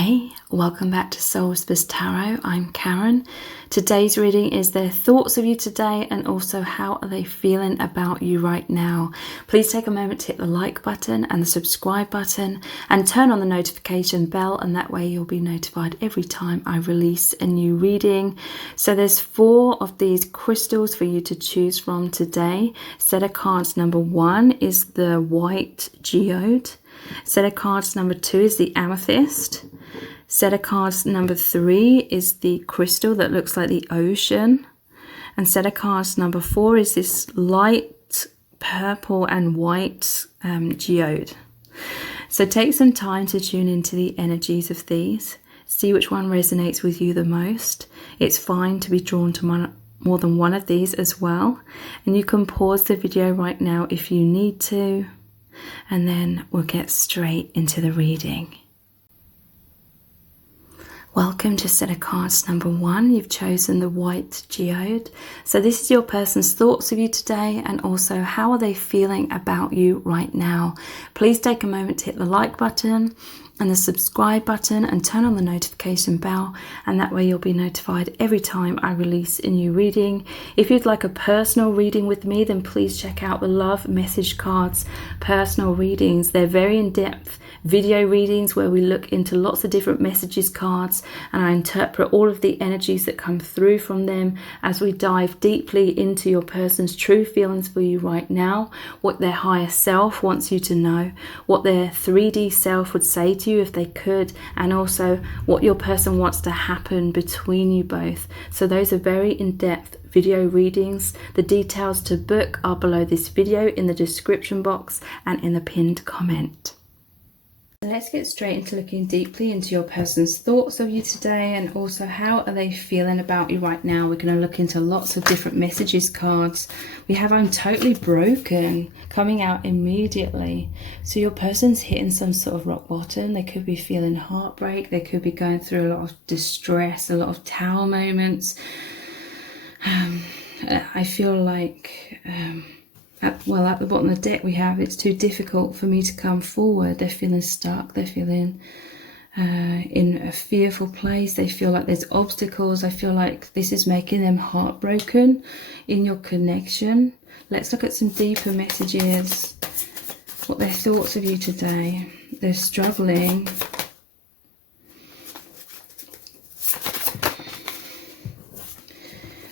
Hey, welcome back to Soul Whispers Tarot. I'm Karen. Today's reading is their thoughts of you today and also how are they feeling about you right now. Please take a moment to hit the like button and the subscribe button and turn on the notification bell, and that way you'll be notified every time I release a new reading. So there's 4 of these crystals for you to choose from today. Set of cards number 1 is the white geode. Set of cards number 2 is the amethyst. Set of cards number 3 is the crystal that looks like the ocean. And set of cards number 4 is this light purple and white geode. So take some time to tune into the energies of these. See which one resonates with you the most. It's fine to be drawn to more than one of these as well. And you can pause the video right now if you need to. And then we'll get straight into the reading. Welcome to set of cards number 1. You've chosen the white geode. So this is your person's thoughts of you today and also how are they feeling about you right now. Please take a moment to hit the like button and the subscribe button and turn on the notification bell, and that way you'll be notified every time I release a new reading. If you'd like a personal reading with me, then please check out the Love Message Cards personal readings. They're very in-depth video readings where we look into lots of different messages cards and I interpret all of the energies that come through from them as we dive deeply into your person's true feelings for you right now, what their higher self wants you to know, what their 3D self would say to you if they could, and also what your person wants to happen between you both. So those are very in-depth video readings. The details to book are below this video in the description box and in the pinned comment. Let's get straight into looking deeply into your person's thoughts of you today and also how are they feeling about you right now. We're going to look into lots of different messages cards. We have I'm totally broken coming out immediately. So your person's hitting some sort of rock bottom. They could be feeling heartbreak. They could be going through a lot of distress, a lot of tower moments. I feel like at the bottom of the deck we have it's too difficult for me to come forward. They're feeling stuck. They're feeling in a fearful place. They feel like there's obstacles. I feel like this is making them heartbroken in your connection. Let's look at some deeper messages. What their thoughts of you today. They're struggling.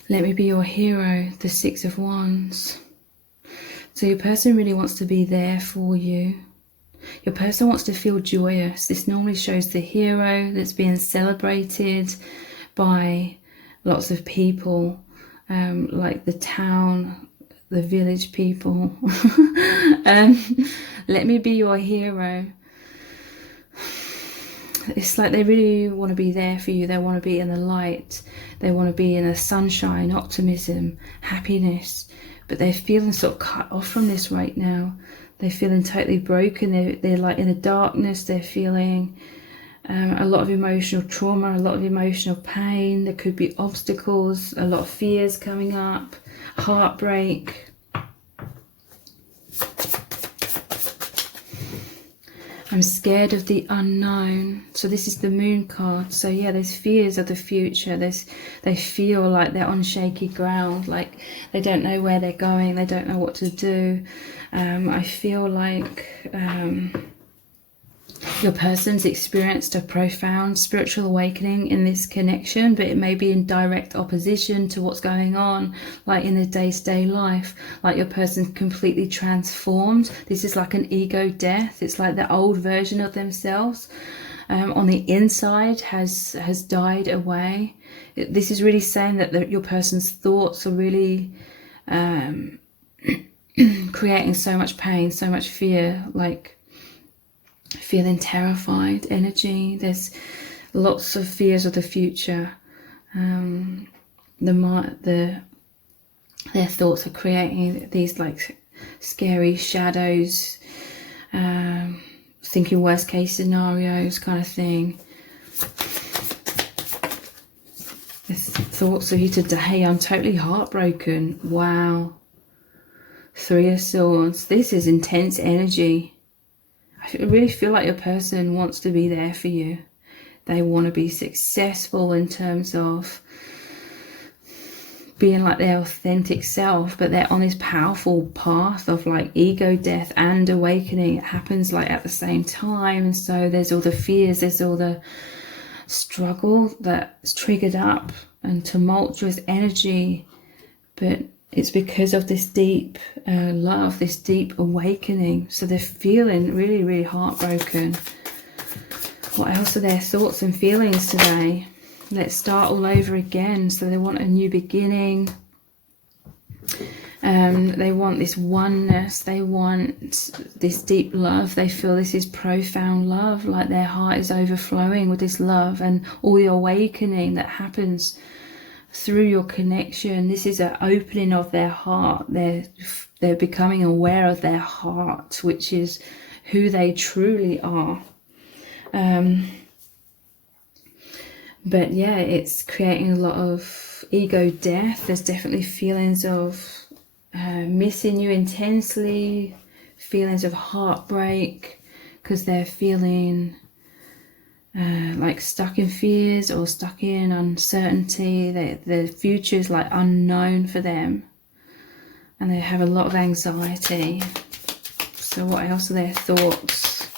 Let me be your hero. The 6 of Wands. So your person really wants to be there for you. Your person wants to feel joyous. This normally shows the hero that's being celebrated by lots of people, like the town, the village people. Let me be your hero. It's like they really want to be there for you. They want to be in the light. They want to be in the sunshine, optimism, happiness. But they're feeling sort of cut off from this right now. They're feeling totally broken. They're like in the darkness. They're feeling a lot of emotional trauma, a lot of emotional pain. There could be obstacles, a lot of fears coming up, heartbreak. I'm scared of the unknown. So this is the Moon card. So yeah, there's fears of the future. They feel like they're on shaky ground, like they don't know where they're going. They don't know what to do. I feel like your person's experienced a profound spiritual awakening in this connection, but it may be in direct opposition to what's going on, like in the day-to-day life, like your person's completely transformed. This is like an ego death. It's like the old version of themselves on the inside has died away. This is really saying that your person's thoughts are really creating so much pain, so much fear, like feeling terrified energy. There's lots of fears of the future. Their thoughts are creating these like scary shadows, thinking worst case scenarios kind of thing. The thoughts of you today. I'm totally heartbroken. Wow. 3 of Swords. This is intense energy. I really feel like your person wants to be there for you. They want to be successful in terms of being like their authentic self, but they're on this powerful path of like ego death and awakening. It happens like at the same time. And so there's all the fears, there's all the struggle that's triggered up and tumultuous energy, but it's because of this deep love, this deep awakening. So they're feeling really, really heartbroken. What else are their thoughts and feelings today? Let's start all over again. So they want a new beginning. They want this oneness. They want this deep love. They feel this is profound love, like their heart is overflowing with this love and all the awakening that happens through your connection. This is an opening of their heart. They're becoming aware of their heart, which is who they truly are. But yeah, it's creating a lot of ego death. There's definitely feelings of missing you intensely, feelings of heartbreak, because they're feeling like stuck in fears or stuck in uncertainty. The future is like unknown for them, and they have a lot of anxiety. So what else are their thoughts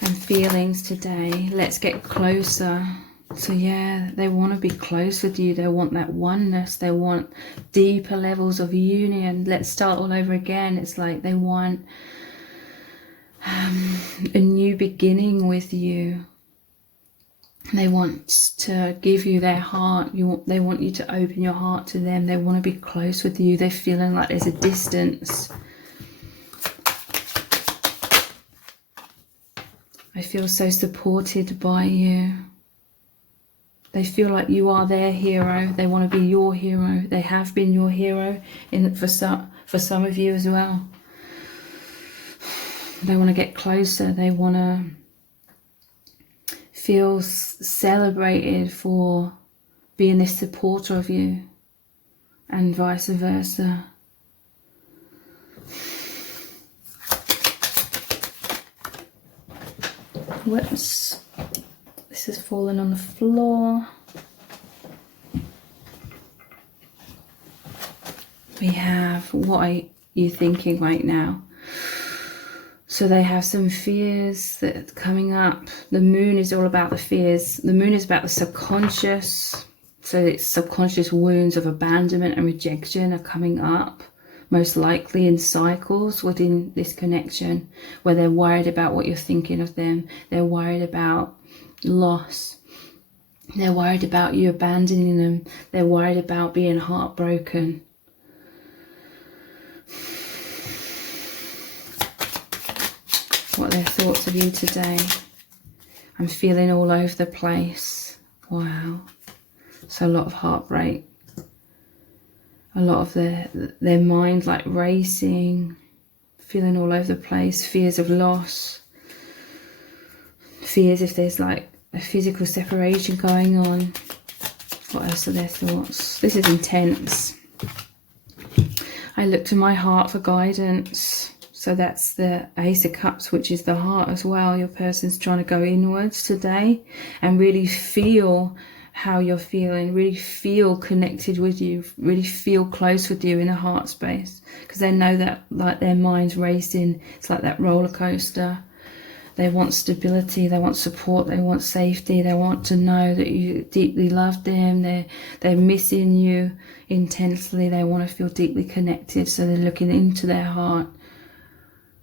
and feelings today? Let's get closer. So yeah, they want to be close with you. They want that oneness. They want deeper levels of union. Let's start all over again. It's like they want a new beginning with you. They want to give you their heart. They want you to open your heart to them. They want to be close with you. They're feeling like there's a distance. I feel so supported by you. They feel like you are their hero. They want to be your hero. They have been your hero for some of you as well. They want to get closer. They want to feel celebrated for being this supporter of you, and vice versa. Whoops. This has fallen on the floor. We have, what are you thinking right now? So they have some fears that are coming up. The moon is all about the fears. The moon is about the subconscious. So it's subconscious wounds of abandonment and rejection are coming up, most likely in cycles within this connection, where they're worried about what you're thinking of them. They're worried about loss. They're worried about you abandoning them. They're worried about being heartbroken. What are their thoughts of you today? I'm feeling all over the place. Wow. So a lot of heartbreak. A lot of their mind like racing, feeling all over the place. Fears of loss. Fears if there's like a physical separation going on. What else are their thoughts? This is intense. I look to my heart for guidance. So that's the Ace of Cups, which is the heart as well. Your person's trying to go inwards today and really feel how you're feeling, really feel connected with you, really feel close with you in a heart space, because they know that like their mind's racing. It's like that roller coaster. They want stability, they want support, they want safety, they want to know that you deeply love them. They're missing you intensely. They want to feel deeply connected, so they're looking into their heart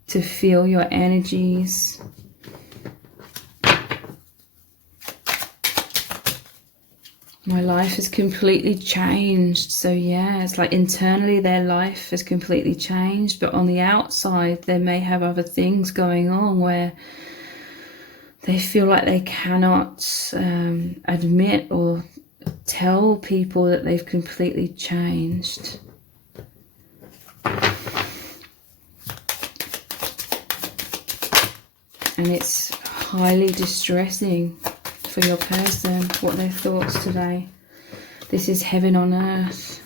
to feel your energies. My life has completely changed. So yeah, it's like internally their life has completely changed, but on the outside they may have other things going on where they feel like they cannot admit or tell people that they've completely changed. And it's highly distressing for your person. What are their thoughts today? This is heaven on earth.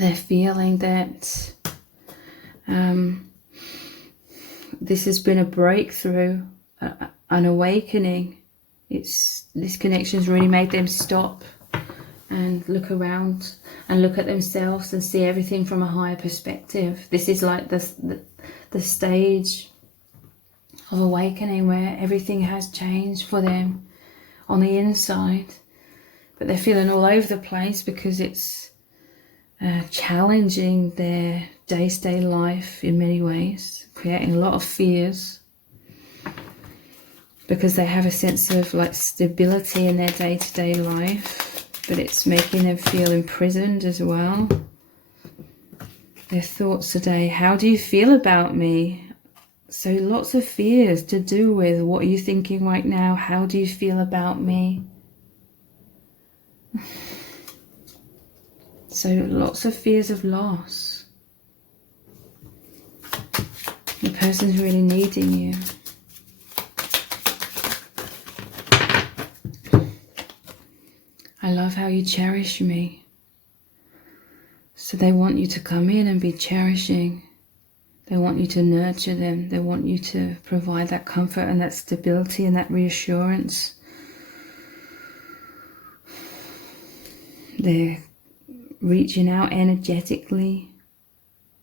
They're feeling that this has been a breakthrough, an awakening. This connection's really made them stop and look around and look at themselves and see everything from a higher perspective. This is like the stage of awakening where everything has changed for them on the inside, but they're feeling all over the place because it's challenging their day-to-day life in many ways, creating a lot of fears, because they have a sense of like stability in their day-to-day life, but it's making them feel imprisoned as well. Their thoughts today: how do you feel about me? So lots of fears to do with what are you thinking right now? How do you feel about me? So lots of fears of loss. The person's really needing you. I love how you cherish me. So they want you to come in and be cherishing. They want you to nurture them. They want you to provide that comfort and that stability and that reassurance. They're reaching out energetically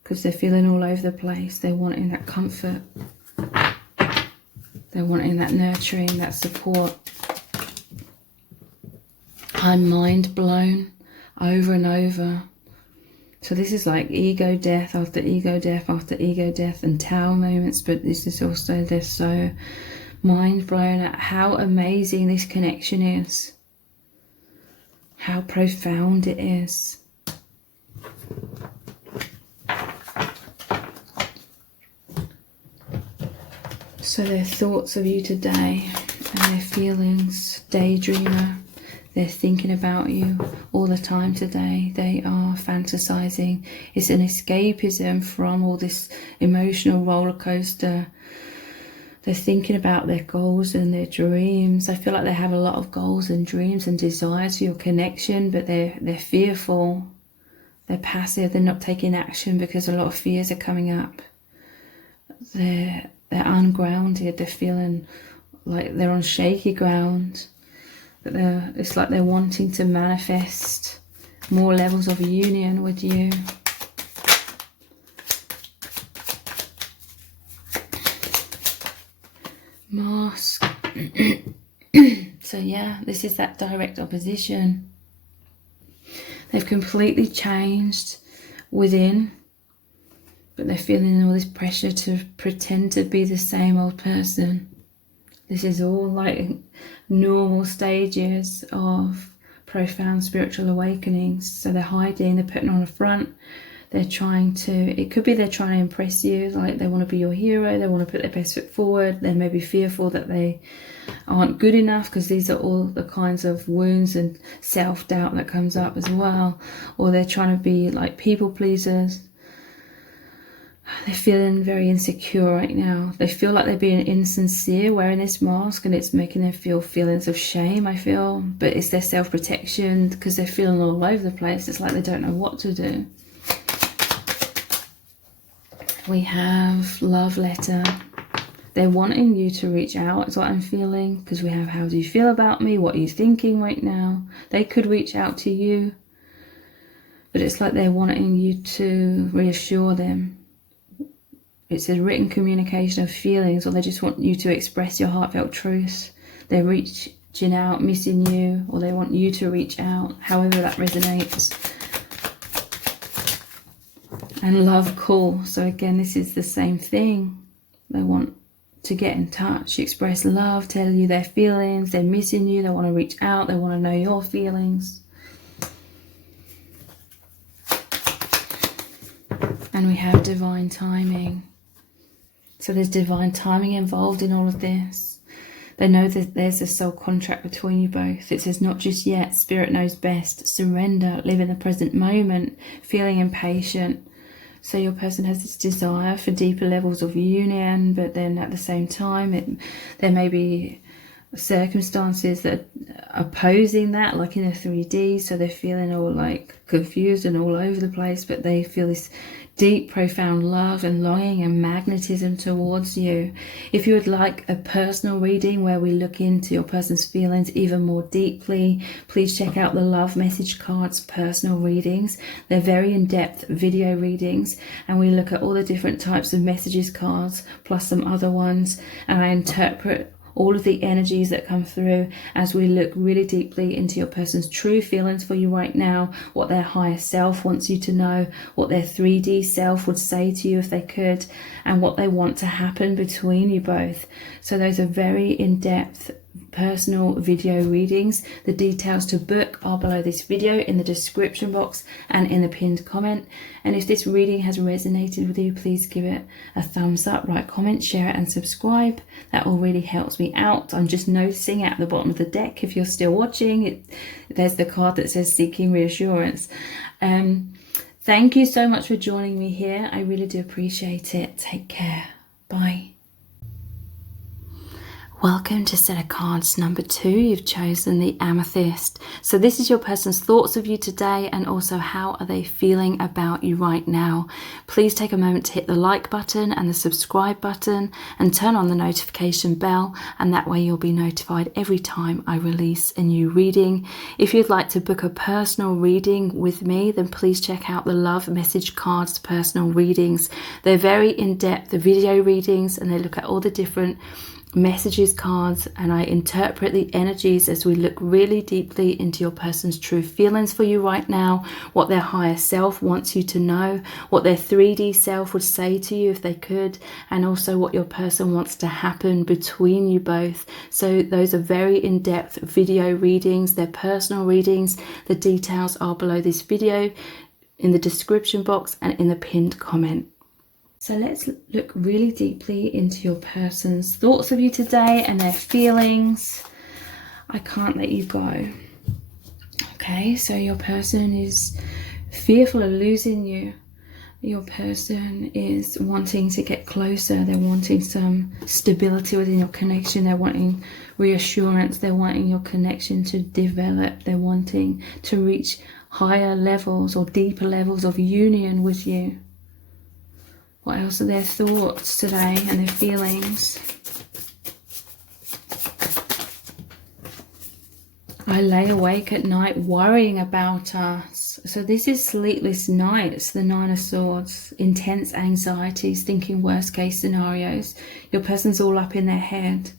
because they're feeling all over the place. They're wanting that comfort. They're wanting that nurturing, that support. I'm mind blown over and over. So this is like ego death after ego death after ego death and tower moments, but this is also, they're so mind blown at how amazing this connection is, how profound it is. So their thoughts of you today and their feelings: daydreamer. They're thinking about you all the time today. They are fantasizing. It's an escapism from all this emotional roller coaster. They're thinking about their goals and their dreams. I feel like they have a lot of goals and dreams and desires for your connection, but they're fearful. They're passive. They're not taking action because a lot of fears are coming up. They're ungrounded. They're feeling like they're on shaky ground. But it's like they're wanting to manifest more levels of union with you. Mask. So yeah, this is that direct opposition. They've completely changed within, but they're feeling all this pressure to pretend to be the same old person. This is all like normal stages of profound spiritual awakenings. So they're hiding, they're putting on a front, they're trying to, it could be they're trying to impress you, like they want to be your hero, they want to put their best foot forward, they may be fearful that they aren't good enough, because these are all the kinds of wounds and self-doubt that comes up as well. Or they're trying to be like people pleasers. They're feeling very insecure right now. They feel like they're being insincere wearing this mask, and it's making them feel feelings of shame, I feel. But it's their self-protection, because they're feeling all over the place. It's like they don't know what to do. We have love letter. They're wanting you to reach out, is what I'm feeling, because we have how do you feel about me? What are you thinking right now? They could reach out to you, but it's like they're wanting you to reassure them. It's a written communication of feelings, or they just want you to express your heartfelt truth. They're reaching out, missing you, or they want you to reach out, however that resonates. And love call. So again, this is the same thing. They want to get in touch, express love, tell you their feelings. They're missing you. They want to reach out. They want to know your feelings. And we have divine timing. So there's divine timing involved in all of this. They know that there's a soul contract between you both. It says, not just yet, spirit knows best. Surrender, live in the present moment, feeling impatient. So your person has this desire for deeper levels of union, but then at the same time, there may be circumstances that are opposing that, like in a 3D, so they're feeling all like confused and all over the place, but they feel this deep, profound love and longing and magnetism towards you. If you would like a personal reading where we look into your person's feelings even more deeply, please check out the Love Message Cards personal readings. They're very in-depth video readings, and we look at all the different types of messages cards plus some other ones, and I interpret all of the energies that come through as we look really deeply into your person's true feelings for you right now, what their higher self wants you to know, what their 3D self would say to you if they could, and what they want to happen between you both. So those are very in-depth personal video readings. The details to book are below this video in the description box and in the pinned comment. And if this reading has resonated with you, please give it a thumbs up, write comment, share it and subscribe. That all really helps me out. I'm just noticing at the bottom of the deck, if you're still watching, there's the card that says Seeking Reassurance. Thank you so much for joining me here. I really do appreciate it. Take care. Bye. Welcome to set of cards number 2. You've chosen the Amethyst. So this is your person's thoughts of you today, and also how are they feeling about you right now. Please take a moment to hit the like button and the subscribe button and turn on the notification bell, and that way you'll be notified every time I release a new reading. If you'd like to book a personal reading with me, then please check out the Love Message Cards personal readings. They're very in-depth video readings, and they look at all the different messages cards, and I interpret the energies as we look really deeply into your person's true feelings for you right now, what their higher self wants you to know, what their 3D self would say to you if they could, and also what your person wants to happen between you both. So those are very in-depth video readings. They're personal readings. The details are below this video in the description box and in the pinned comment. So let's look really deeply into your person's thoughts of you today and their feelings. I can't let you go. Okay, so your person is fearful of losing you. Your person is wanting to get closer. They're wanting some stability within your connection. They're wanting reassurance. They're wanting your connection to develop. They're wanting to reach higher levels or deeper levels of union with you. What else are their thoughts today and their feelings? I lay awake at night worrying about us. So this is sleepless nights, the Nine of Swords, intense anxieties, thinking worst case scenarios. Your person's all up in their head.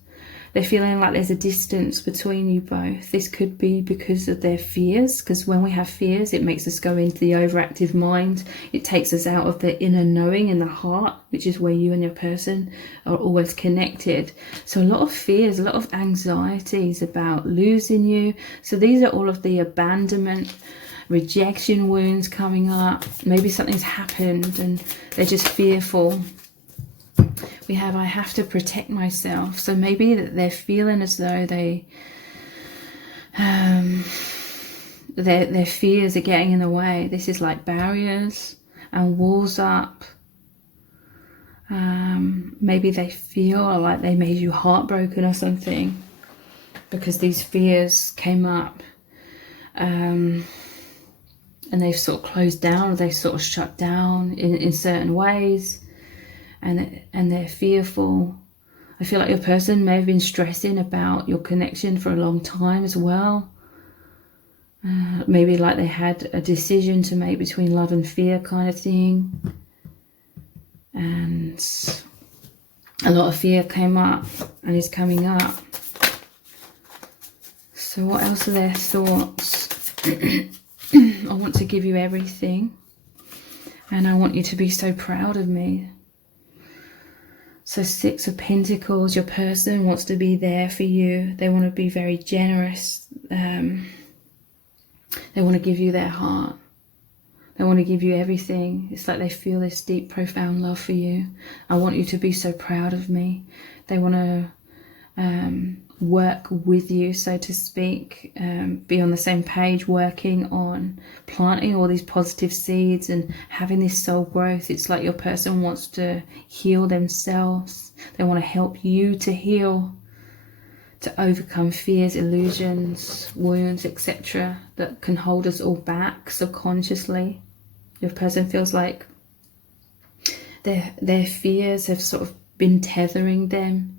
They're feeling like there's a distance between you both. This could be because of their fears, because when we have fears, it makes us go into the overactive mind. It takes us out of the inner knowing in the heart, which is where you and your person are always connected. So a lot of fears, a lot of anxieties about losing you. So these are all of the abandonment, rejection wounds coming up. Maybe something's happened and they're just fearful. We have, I have to protect myself. So maybe that they're feeling as though their fears are getting in the way. This is like barriers and walls up. Maybe they feel like they made you heartbroken or something because these fears came up, and they've sort of closed down, or they've sort of shut down in certain ways. And they're fearful. I feel like your person may have been stressing about your connection for a long time as well. Maybe like they had a decision to make between love and fear kind of thing. And a lot of fear came up and is coming up. So what else are their thoughts? I want to give you everything. And I want you to be so proud of me. So Six of Pentacles, your person wants to be there for you. They want to be very generous. They want to give you their heart. They want to give you everything. It's like they feel this deep, profound love for you. I want you to be so proud of me. They want to work with you, so to speak, be on the same page, working on planting all these positive seeds and having this soul growth. It's like your person wants to heal themselves. They want to help you to heal. to overcome fears, illusions, wounds, etc. that can hold us all back subconsciously. Your person feels like their fears have sort of been tethering them.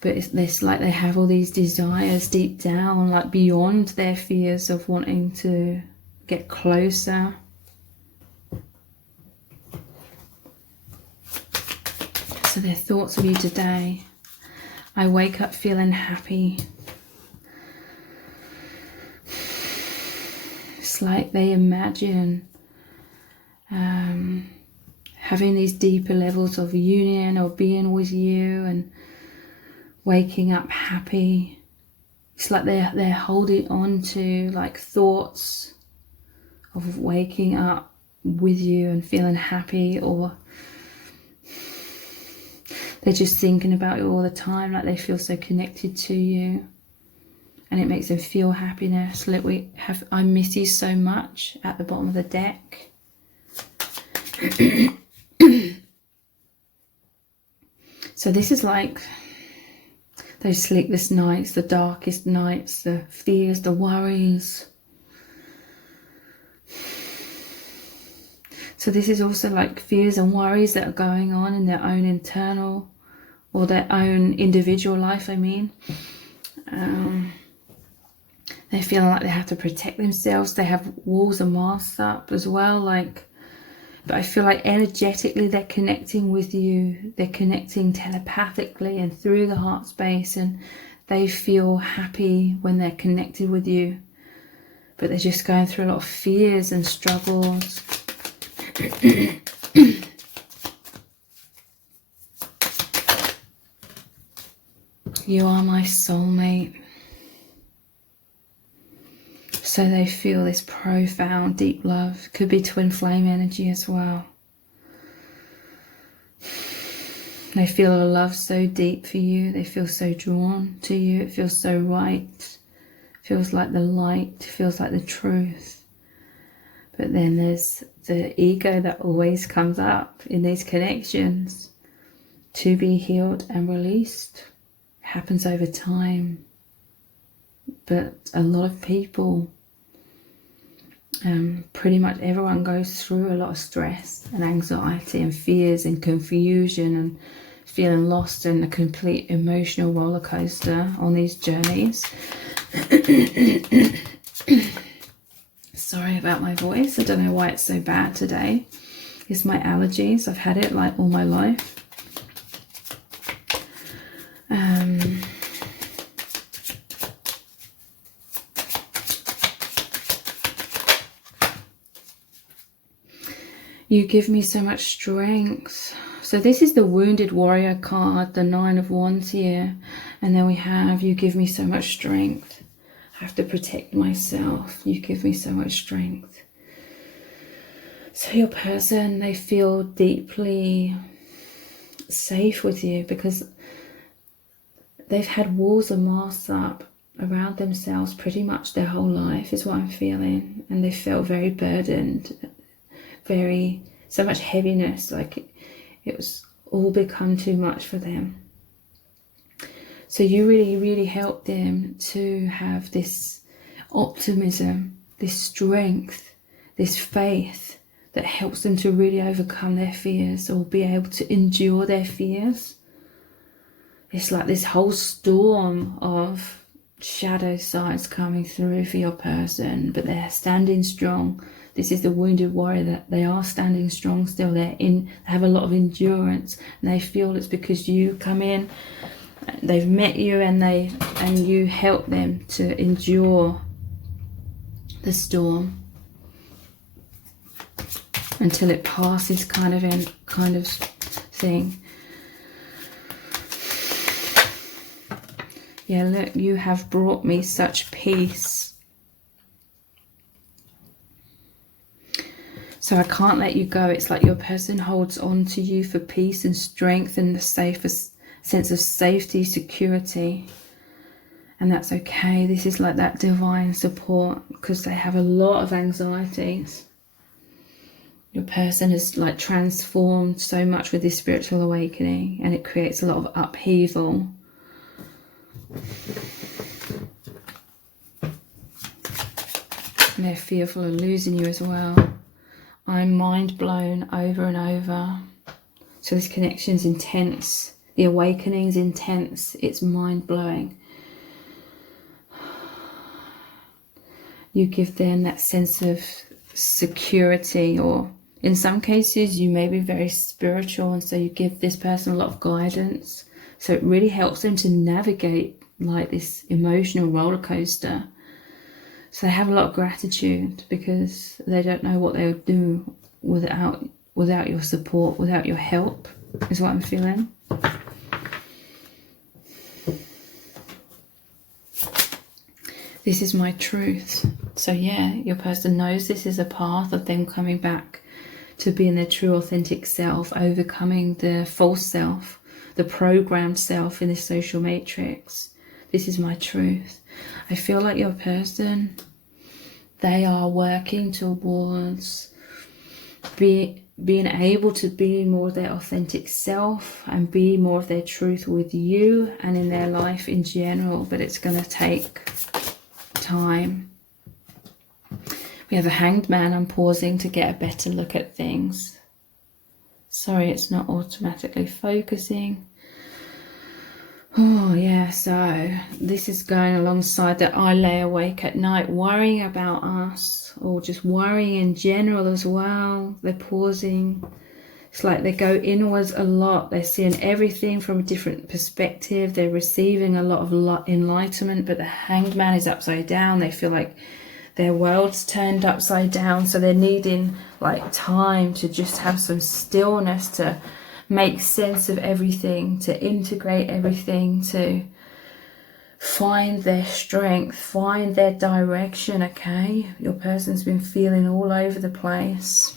But it's like they have all these desires deep down, like beyond their fears of wanting to get closer. So their thoughts of you today: I wake up feeling happy. It's like they imagine having these deeper levels of union or being with you and waking up happy. It's like they're holding on to like thoughts of waking up with you and feeling happy, or they're just thinking about you all the time, like they feel so connected to you and it makes them feel happiness. Look, we have I miss you so much at the bottom of the deck. So this is like those sleepless nights, the darkest nights, the fears, the worries. So this is also like fears and worries that are going on in their own internal or their own individual life, I mean. They feel like they have to protect themselves. They have walls and masks up as well, but I feel like energetically they're connecting with you. They're connecting telepathically and through the heart space, and they feel happy when they're connected with you. But they're just going through a lot of fears and struggles. You are my soulmate. So they feel this profound, deep love. Could be twin flame energy as well. They feel a love so deep for you. They feel so drawn to you. It feels so right. It feels like the light. It feels like the truth. But then there's the ego that always comes up in these connections to be healed and released. It happens over time. But a lot of people, pretty much everyone goes through a lot of stress and anxiety and fears and confusion and feeling lost in a complete emotional roller coaster on these journeys. Sorry about my voice. I don't know why it's so bad today. It's my allergies. I've had it like all my life. You give me so much strength. So this is the Wounded Warrior card, the 9 of Wands here. And then we have, you give me so much strength. I have to protect myself. You give me so much strength. So your person, they feel deeply safe with you because they've had walls and masks up around themselves pretty much their whole life, is what I'm feeling. And they felt very burdened, so much heaviness, like it was all become too much for them. So you really, really help them to have this optimism, this strength, this faith that helps them to really overcome their fears or be able to endure their fears. It's like this whole storm of shadow sides coming through for your person, but they're standing strong. This is the Wounded Warrior, that they are standing strong still. They have a lot of endurance, and they feel it's because you come in, they've met you, and you help them to endure the storm until it passes, kind of thing. Yeah, look, you have brought me such peace. So I can't let you go. It's like your person holds on to you for peace and strength and the safest sense of safety, security. And that's okay. This is like that divine support because they have a lot of anxieties. Your person is like transformed so much with this spiritual awakening, and it creates a lot of upheaval. And they're fearful of losing you as well. I'm mind blown over and over. So this connection's intense. The awakening's intense. It's mind blowing. You give them that sense of security, or in some cases you may be very spiritual, and so you give this person a lot of guidance. So it really helps them to navigate like this emotional roller coaster. So they have a lot of gratitude because they don't know what they'll do without your support, without your help, is what I'm feeling. This is my truth. So yeah, your person knows this is a path of them coming back to being their true authentic self, overcoming the false self, the programmed self in this social matrix. This is my truth. I feel like your person, they are working towards being able to be more of their authentic self and be more of their truth with you and in their life in general, but it's going to take time. We have a Hanged Man. I'm pausing to get a better look at things. Sorry, it's not automatically focusing. Oh yeah, so this is going alongside that I lay awake at night worrying about us, or just worrying in general as well. They're pausing. It's like they go inwards a lot. They're seeing everything from a different perspective. They're receiving a lot of enlightenment, but the Hanged Man is upside down. They feel like their world's turned upside down, so they're needing like time to just have some stillness, to make sense of everything, to integrate everything, to find their strength, find their direction. Okay, your person's been feeling all over the place.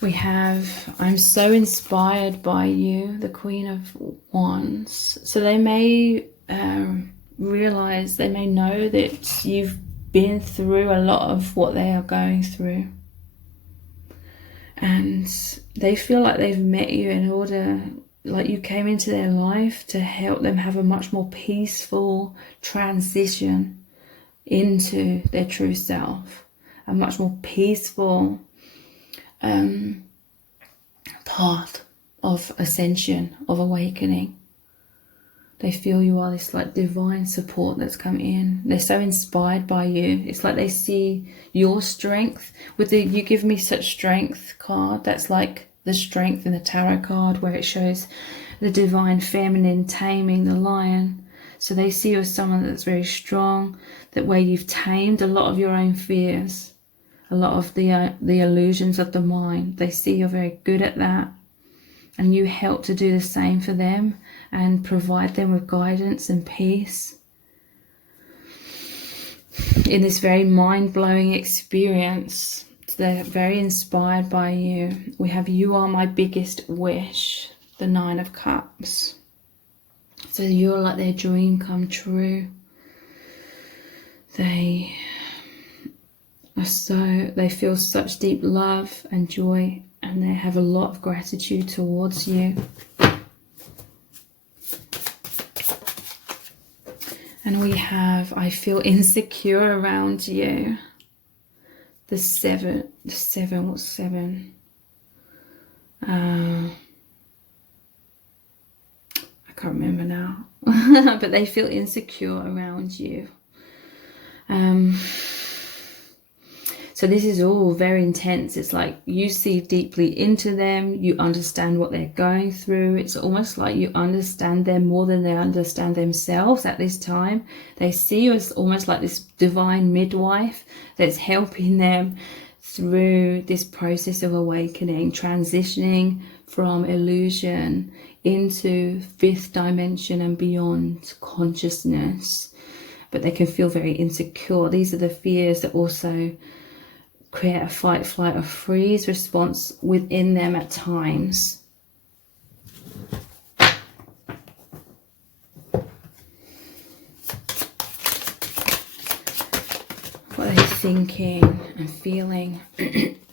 We have, I'm so inspired by you, the Queen of Wands. So they may realize, they may know that you've been through a lot of what they are going through. And they feel like they've met you in order, like you came into their life to help them have a much more peaceful transition into their true self. A much more peaceful path of ascension, of awakening. They feel you are this like divine support that's come in. They're so inspired by you. It's like they see your strength. With the You Give Me Such Strength card, that's like the strength in the tarot card, where it shows the divine feminine taming the lion. So they see you as someone that's very strong, that where you've tamed a lot of your own fears, a lot of the illusions of the mind. They see you're very good at that, and you help to do the same for them and provide them with guidance and peace in this very mind-blowing experience. They're very inspired by you. We have You Are My Biggest Wish, the Nine of Cups. So you're like their dream come true. They feel such deep love and joy, and they have a lot of gratitude towards you. And we have, I feel insecure around you. The seven, what's seven? I can't remember now. But they feel insecure around you. So this is all very intense. It's like you see deeply into them. You understand what they're going through. It's almost like you understand them more than they understand themselves at this time. They see you as almost like this divine midwife that's helping them through this process of awakening, transitioning from illusion into fifth dimension and beyond consciousness. But they can feel very insecure. These are the fears that also create a fight, flight, or freeze response within them at times. What are they thinking and feeling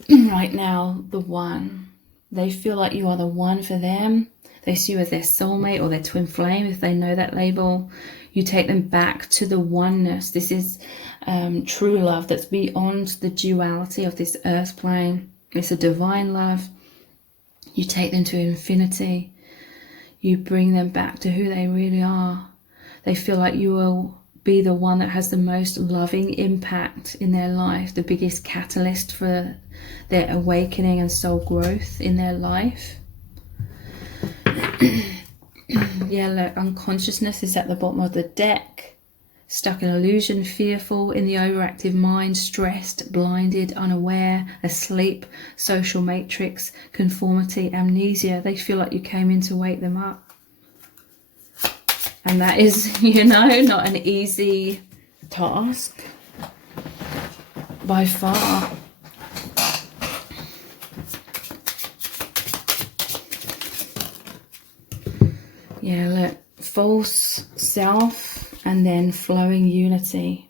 right now? The One. They feel like you are the one for them. They see you as their soulmate or their twin flame, if they know that label. You take them back to the oneness. This is true love that's beyond the duality of this earth plane. It's a divine love. You take them to infinity. You bring them back to who they really are. They feel like you will be the one that has the most loving impact in their life, the biggest catalyst for their awakening and soul growth in their life. Yeah, look, unconsciousness is at the bottom of the deck. Stuck in illusion, fearful, in the overactive mind, stressed, blinded, unaware, asleep, social matrix, conformity, amnesia. They feel like you came in to wake them up. And that is, you know, not an easy task by far. Yeah, look, false self and then flowing unity.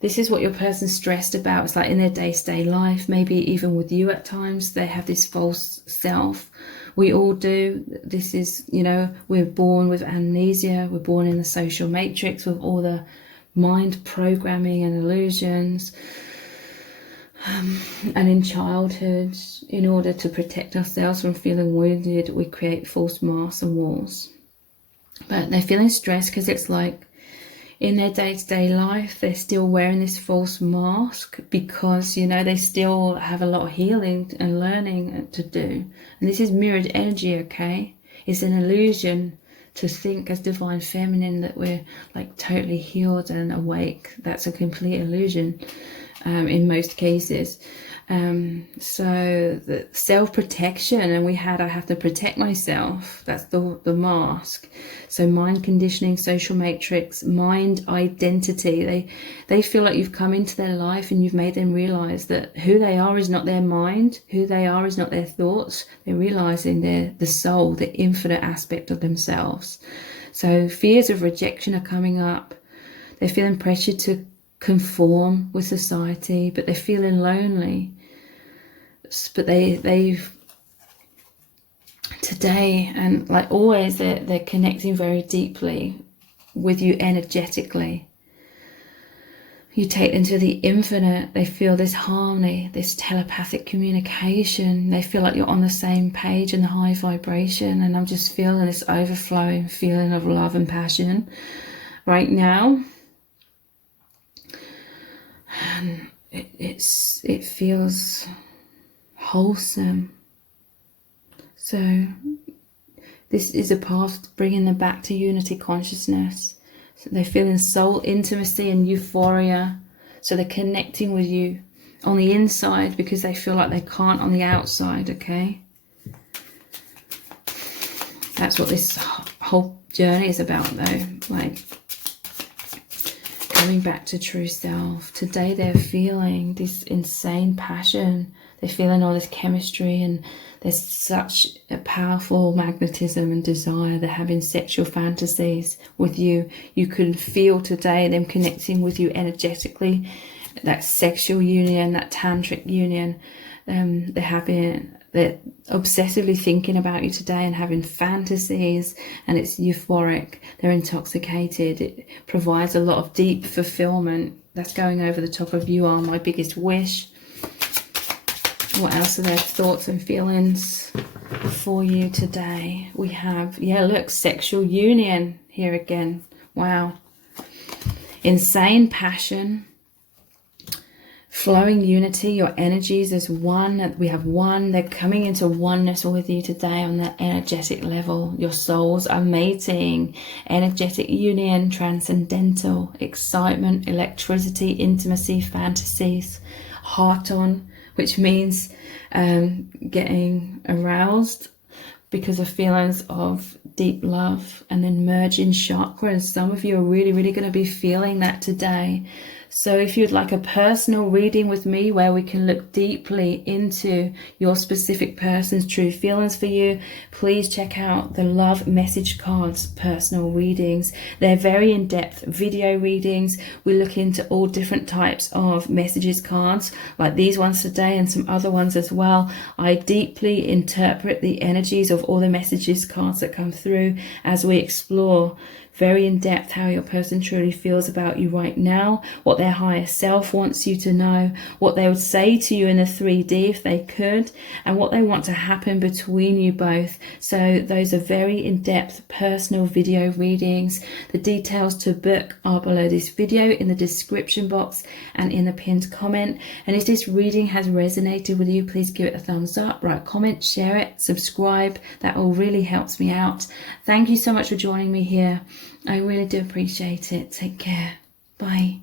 This is what your person's stressed about. It's like in their day-to-day life, maybe even with you at times, they have this false self. We all do. This is, you know, we're born with amnesia. We're born in the social matrix with all the mind programming and illusions. And in childhood, in order to protect ourselves from feeling wounded, we create false masks and walls. But they're feeling stressed because it's like in their day-to-day life, they're still wearing this false mask because, you know, they still have a lot of healing and learning to do. And this is mirrored energy, okay? It's an illusion to think as divine feminine that we're like totally healed and awake. That's a complete illusion in most cases. So the self-protection, and I have to protect myself. That's the mask. So mind conditioning, social matrix, mind identity. They feel like you've come into their life and you've made them realize that who they are is not their mind. Who they are is not their thoughts. They're realizing they're the soul, the infinite aspect of themselves. So fears of rejection are coming up. They're feeling pressure to conform with society, but they're feeling lonely. But they've today, and like always, they're connecting very deeply with you energetically. You take them to the infinite. They feel this harmony, this telepathic communication. They feel like you're on the same page in the high vibration. And I'm just feeling this overflowing feeling of love and passion right now. And it feels wholesome. So this is a path to bringing them back to unity consciousness. So they're feeling soul intimacy and euphoria. So they're connecting with you on the inside because they feel like they can't on the outside, okay? That's what this whole journey is about though, like coming back to true self. Today they're feeling this insane passion. They're feeling all this chemistry, and there's such a powerful magnetism and desire. They're having sexual fantasies with you. You can feel today them connecting with you energetically. That sexual union, that tantric union. They're obsessively thinking about you today and having fantasies, and it's euphoric. They're intoxicated. It provides a lot of deep fulfillment. That's going over the top of "You are my biggest wish." What else are their thoughts and feelings for you today? We have, yeah, look, sexual union here again. Wow. Insane passion. Flowing unity, your energies as one. We have one. They're coming into oneness with you today on that energetic level. Your souls are mating. Energetic union, transcendental, excitement, electricity, intimacy, fantasies. Heart on, which means getting aroused because of feelings of deep love, and then merging chakras. Some of you are really, really going to be feeling that today. So if you'd like a personal reading with me where we can look deeply into your specific person's true feelings for you, please check out the Love Message Cards personal readings. They're very in-depth video readings. We look into all different types of messages cards, like these ones today and some other ones as well. I deeply interpret the energies of all the messages cards that come through as we explore very in depth how your person truly feels about you right now, what their higher self wants you to know, what they would say to you in the 3D if they could, and what they want to happen between you both. So those are very in-depth personal video readings. The details to book are below this video in the description box and in the pinned comment. And if this reading has resonated with you, please give it a thumbs up, write a comment, share it, subscribe. That all really helps me out. Thank you so much for joining me here. I really do appreciate it. Take care. Bye.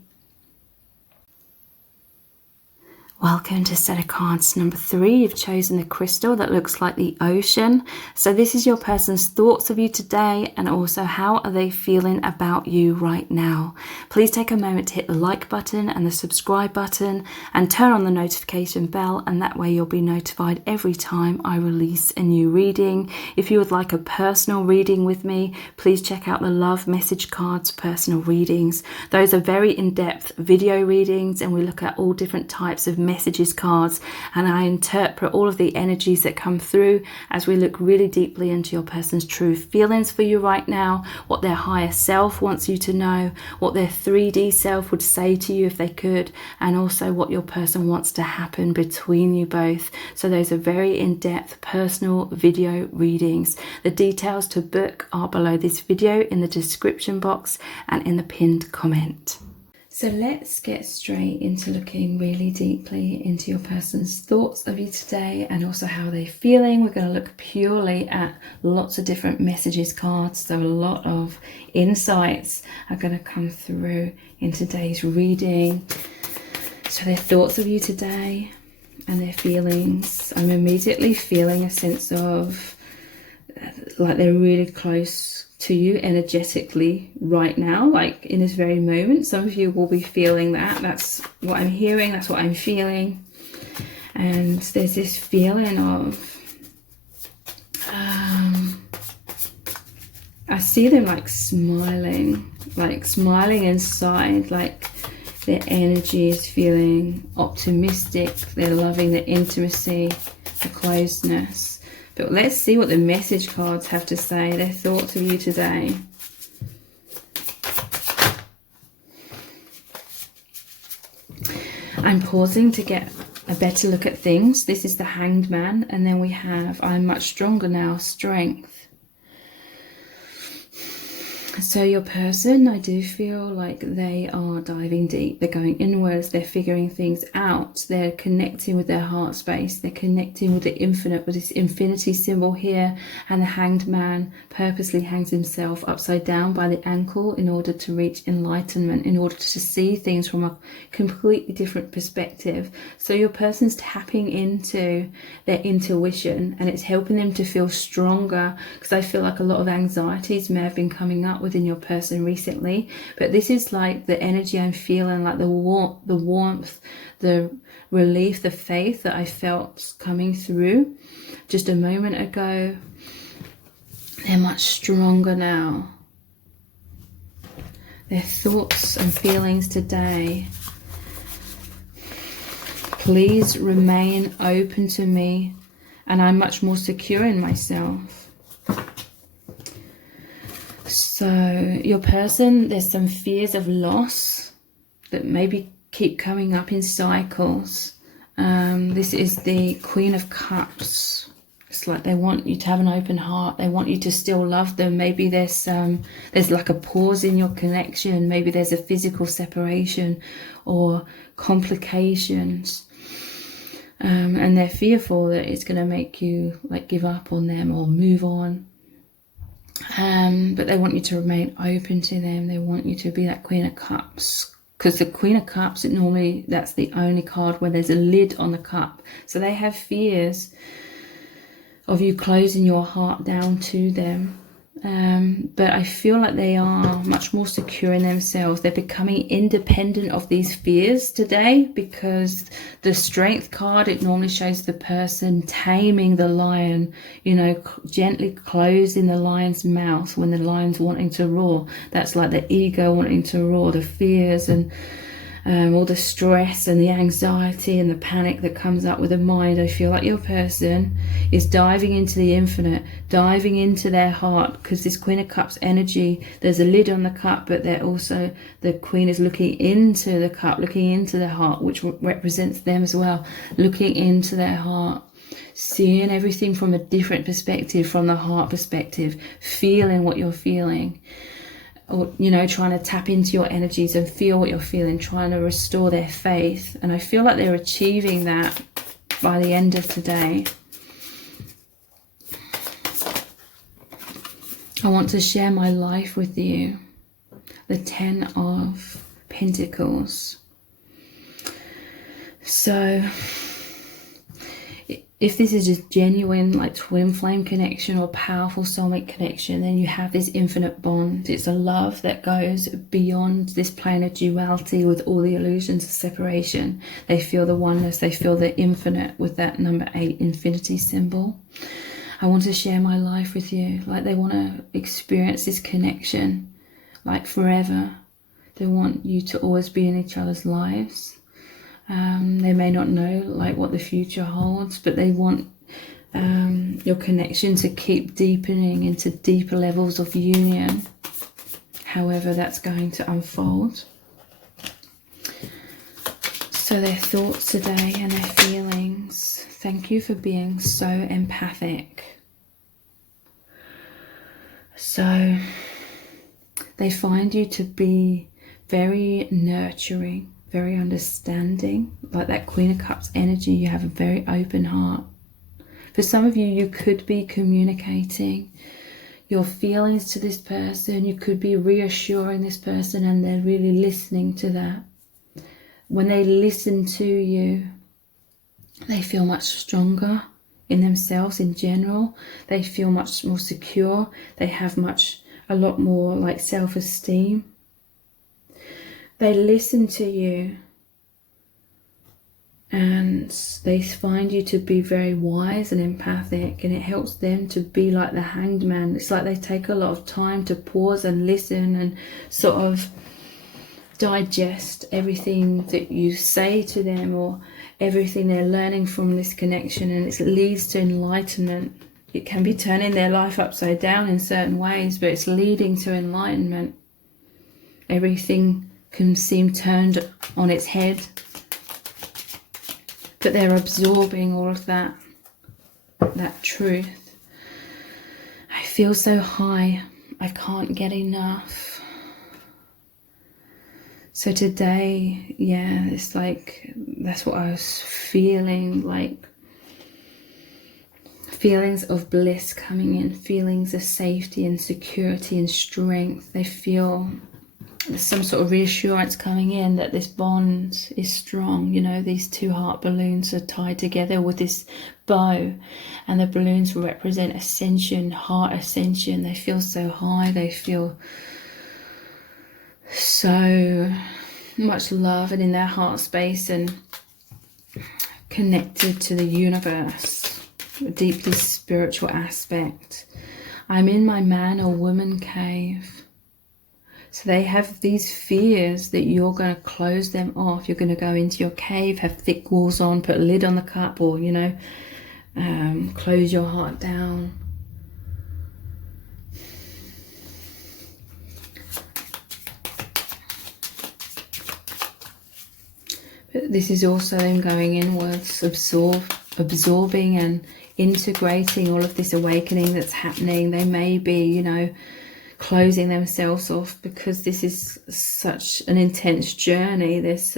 Welcome to set of cards number 3. You've chosen the crystal that looks like the ocean. So this is your person's thoughts of you today, and also how are they feeling about you right now. Please take a moment to hit the like button and the subscribe button and turn on the notification bell, and that way you'll be notified every time I release a new reading. If you would like a personal reading with me, please check out the Love Message Cards personal readings. Those are very in-depth video readings, and we look at all different types of messages cards, and I interpret all of the energies that come through as we look really deeply into your person's true feelings for you right now, what their higher self wants you to know, what their 3D self would say to you if they could, and also what your person wants to happen between you both. So those are very in-depth personal video readings. The details to book are below this video in the description box and in the pinned comment. So let's get straight into looking really deeply into your person's thoughts of you today and also how they're feeling. We're going to look purely at lots of different messages cards, so a lot of insights are going to come through in today's reading. So their thoughts of you today and their feelings. I'm immediately feeling a sense of like they're really close to you energetically right now, like in this very moment. Some of you will be feeling that. That's what I'm hearing, that's what I'm feeling. And there's this feeling of I see them like smiling inside, like their energy is feeling optimistic, they're loving the intimacy, the closeness. But let's see what the message cards have to say, their thoughts of you today. I'm pausing to get a better look at things. This is the Hanged Man, and then we have I'm much stronger now, strength. So your person, I do feel like they are diving deep. They're going inwards. They're figuring things out. They're connecting with their heart space. They're connecting with the infinite, with this infinity symbol here. And the Hanged Man purposely hangs himself upside down by the ankle in order to reach enlightenment, in order to see things from a completely different perspective. So your person's tapping into their intuition, and it's helping them to feel stronger, because I feel like a lot of anxieties may have been coming up within your person recently, but this is like the energy I'm feeling, like the warmth, the relief, the faith that I felt coming through just a moment ago. They're much stronger now. Their thoughts and feelings today. Please remain open to me, and I'm much more secure in myself. So your person, there's some fears of loss that maybe keep coming up in cycles. This is the Queen of Cups. It's like they want you to have an open heart. They want you to still love them. Maybe there's like a pause in your connection. Maybe there's a physical separation or complications. And they're fearful that it's going to make you like give up on them or move on. But they want you to remain open to them. They want you to be that Queen of Cups, because the Queen of Cups, that's the only card where there's a lid on the cup. So they have fears of you closing your heart down to them. but I feel like they are much more secure in themselves. They're becoming independent of these fears today, because the Strength card, it normally shows the person taming the lion, you know, gently closing the lion's mouth when the lion's wanting to roar. That's like the ego wanting to roar, the fears and all the stress and the anxiety and the panic that comes up with the mind. I feel like your person is diving into the infinite, diving into their heart, because this Queen of Cups energy, there's a lid on the cup, but they're also, the Queen is looking into the cup, looking into their heart, which represents them as well, looking into their heart, seeing everything from a different perspective, from the heart perspective, feeling what you're feeling. Or, you know, trying to tap into your energies and feel what you're feeling, trying to restore their faith. And I feel like they're achieving that by the end of today. I want to share my life with you. The 10 of Pentacles. So if this is a genuine like twin flame connection or powerful soulmate connection, then you have this infinite bond. It's a love that goes beyond this plane of duality with all the illusions of separation. They feel the oneness, they feel the infinite with that number 8 infinity symbol. I want to share my life with you. Like, they want to experience this connection like forever. They want you to always be in each other's lives. They may not know like what the future holds, but they want your connection to keep deepening into deeper levels of union, however that's going to unfold. So their thoughts today and their feelings. Thank you for being so empathic. So they find you to be very nurturing, very understanding, like that Queen of Cups energy. You have a very open heart. For some of you, you could be communicating your feelings to this person. You could be reassuring this person, and they're really listening to that. When they listen to you, they feel much stronger in themselves in general. They feel much more secure. They have a lot more like self-esteem. They listen to you, and they find you to be very wise and empathic, and it helps them to be like the Hanged Man. It's like they take a lot of time to pause and listen and sort of digest everything that you say to them, or everything they're learning from this connection, and it leads to enlightenment. It can be turning their life upside down in certain ways, but it's leading to enlightenment. Everything can seem turned on its head, but they're absorbing all of that truth. I feel so high, I can't get enough. So today, yeah, it's like, that's what I was feeling, like feelings of bliss coming in, feelings of safety and security and strength. They feel some sort of reassurance coming in that this bond is strong. You know, these two heart balloons are tied together with this bow, and the balloons represent ascension, heart ascension. They feel so high, they feel so much love and in their heart space and connected to the universe, a deeply spiritual aspect. I'm in my man or woman cave. So they have these fears that you're going to close them off. You're going to go into your cave, have thick walls on, put a lid on the cup, or, you know, close your heart down. But this is also them going inwards, absorbing and integrating all of this awakening that's happening. They may be, you know, closing themselves off because this is such an intense journey. There's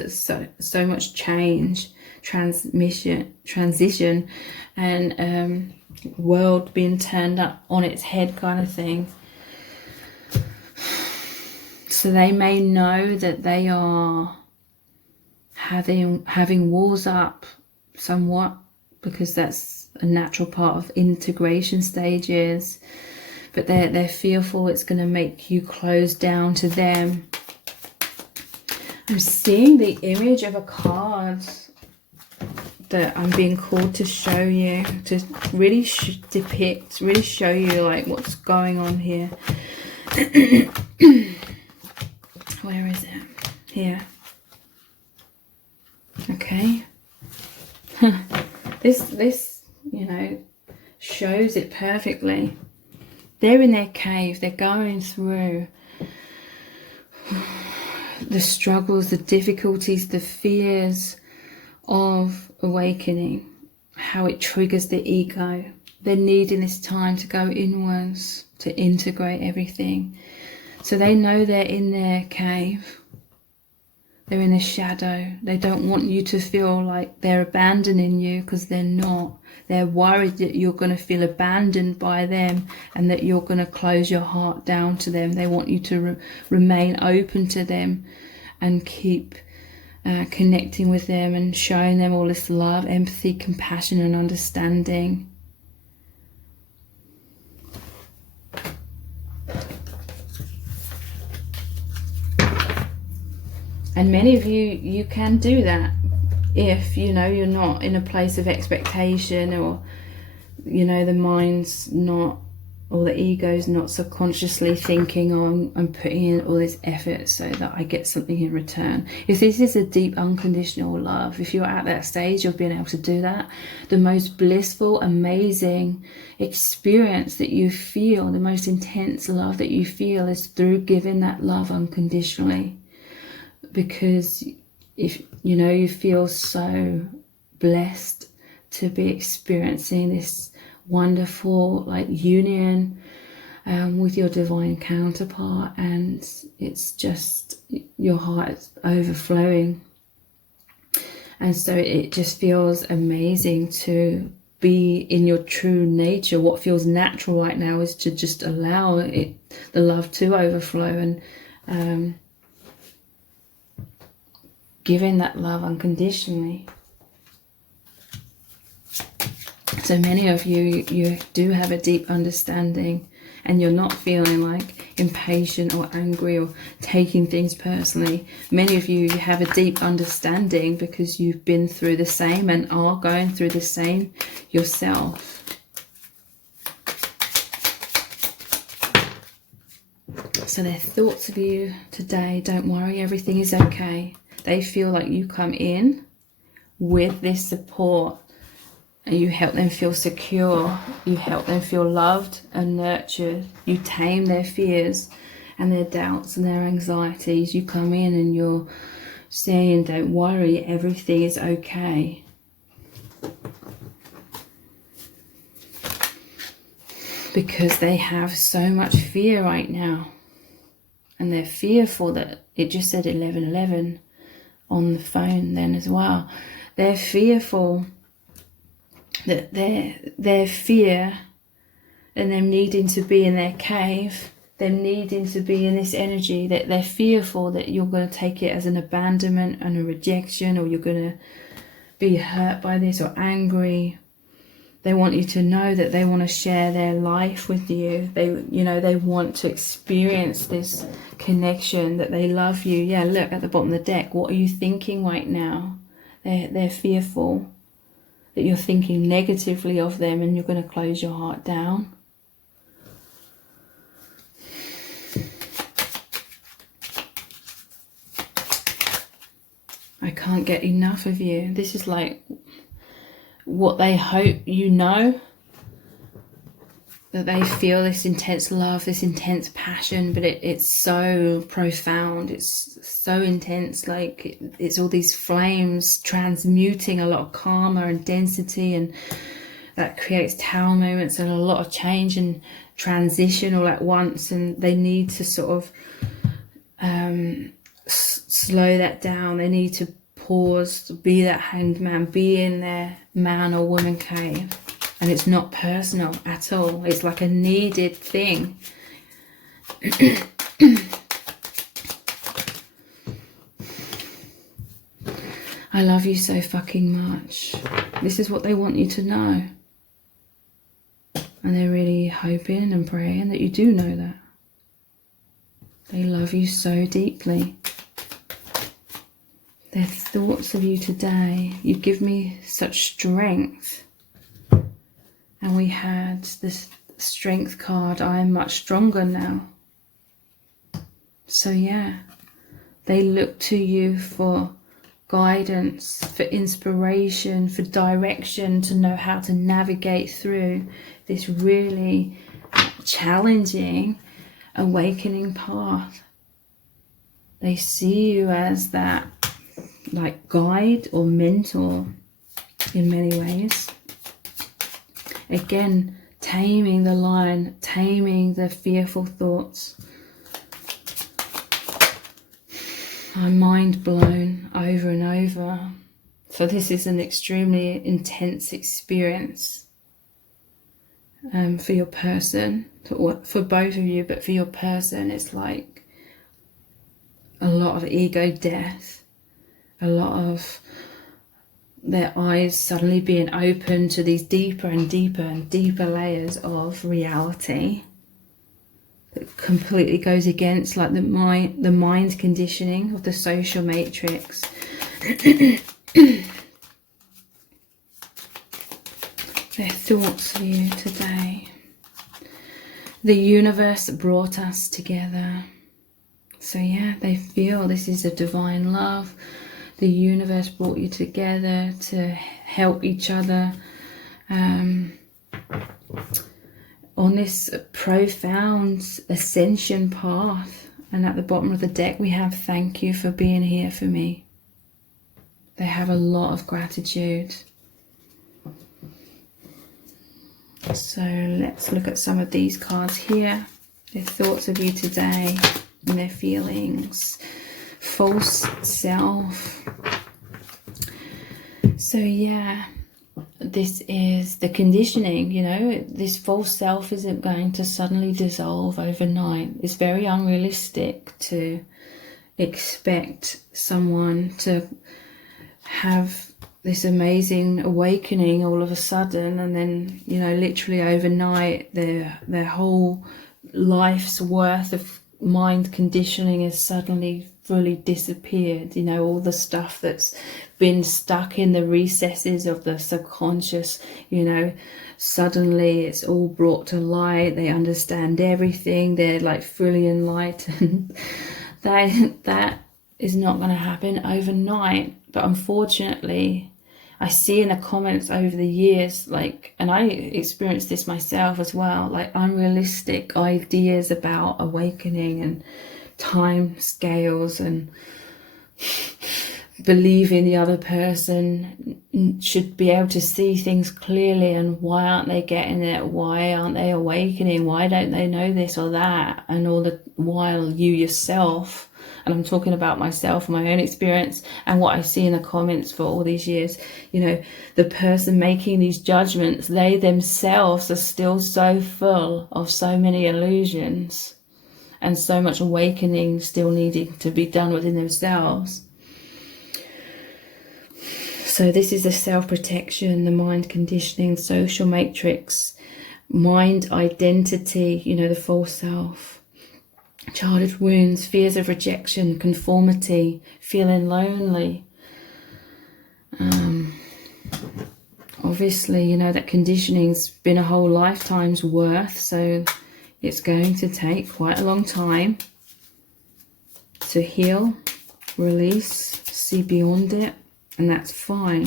so much change, transition, and world being turned up on its head kind of thing. So they may know that they are having walls up somewhat, because that's a natural part of integration stages. but they're fearful it's going to make you close down to them. I'm seeing the image of a card that I'm being called to show you, to really depict, really show you like what's going on here. Where is it? Here. Okay. This, you know, shows it perfectly. They're in their cave. They're going through the struggles, the difficulties, the fears of awakening, how it triggers the ego. They're needing this time to go inwards, to integrate everything. So they know they're in their cave. They're in a shadow. They don't want you to feel like they're abandoning you, because they're not. They're worried that you're going to feel abandoned by them and that you're going to close your heart down to them. They want you to remain open to them and keep connecting with them and showing them all this love, empathy, compassion and understanding. And many of you can do that if, you know, you're not in a place of expectation, or, you know, the mind's not, or the ego's not subconsciously thinking, oh, I'm putting in all this effort so that I get something in return. If this is a deep unconditional love, if you're at that stage of being able to do that, the most blissful, amazing experience that you feel, the most intense love that you feel, is through giving that love unconditionally. Because if you know, you feel so blessed to be experiencing this wonderful like union with your divine counterpart, and it's just, your heart is overflowing, and so it just feels amazing to be in your true nature. What feels natural right now is to just allow it, the love to overflow, and giving that love unconditionally. So many of you do have a deep understanding, and you're not feeling like impatient or angry or taking things personally. Many of you have a deep understanding because you've been through the same and are going through the same yourself. So their thoughts of you today: don't worry, everything is okay. They feel like you come in with this support and you help them feel secure. You help them feel loved and nurtured. You tame their fears and their doubts and their anxieties. You come in and you're saying, don't worry, everything is okay. Because they have so much fear right now. And they're fearful that, it just said 1111 on the phone then as well. They're fearful that their fear and them needing to be in their cave, them needing to be in this energy, that they're fearful that you're going to take it as an abandonment and a rejection, or you're going to be hurt by this or angry. They want you to know that they want to share their life with you. They want to experience this connection, that they love you. Yeah, look at the bottom of the deck. What are you thinking right now? They're fearful that you're thinking negatively of them and you're going to close your heart down. I can't get enough of you. This is like what they hope you know, that they feel this intense love, this intense passion, but it's so profound, it's so intense, like it's all these flames transmuting a lot of karma and density, and that creates tower moments and a lot of change and transition all at once, and they need to sort of slow that down. They need to pause, be that hanged man, be in their man or woman cave. And it's not personal at all. It's like a needed thing. I love you so fucking much. This is what they want you to know. And they're really hoping and praying that you do know that. They love you so deeply. Their thoughts of you today. You give me such strength. And we had this strength card. I am much stronger now. So yeah, they look to you for guidance, for inspiration, for direction, to know how to navigate through this really challenging awakening path. They see you as that like guide or mentor in many ways. Again, taming the lion, taming the fearful thoughts. I'm mind blown over and over. So this is an extremely intense experience for your person, for both of you, but for your person it's like a lot of ego death, a lot of their eyes suddenly being open to these deeper and deeper and deeper layers of reality. It completely goes against like the mind conditioning of the social matrix. Their thoughts of you today. The universe brought us together. So yeah, they feel this is a divine love. The universe brought you together to help each other on this profound ascension path. And at the bottom of the deck we have thank you for being here for me. They have a lot of gratitude. So let's look at some of these cards here. Their thoughts of you today and their feelings. False self. So yeah, this is the conditioning, you know. This false self isn't going to suddenly dissolve overnight. It's very unrealistic to expect someone to have this amazing awakening all of a sudden, and then, you know, literally overnight their whole life's worth of mind conditioning has suddenly fully disappeared. You know, all the stuff that's been stuck in the recesses of the subconscious, you know, suddenly it's all brought to light. They understand everything. They're like fully enlightened. that is not going to happen overnight. But unfortunately, I see in the comments over the years, like, and I experienced this myself as well, like unrealistic ideas about awakening and time scales, and believing the other person should be able to see things clearly, and why aren't they getting it? Why aren't they awakening? Why don't they know this or that? And all the while you yourself, and I'm talking about myself, my own experience, and what I see in the comments for all these years, you know, the person making these judgments, they themselves are still so full of so many illusions and so much awakening still needing to be done within themselves. So this is the self-protection, the mind conditioning, social matrix, mind identity, you know, the false self, childhood wounds, fears of rejection, conformity, feeling lonely. Obviously, you know, that conditioning's been a whole lifetime's worth, so it's going to take quite a long time to heal, release, see beyond it, and that's fine.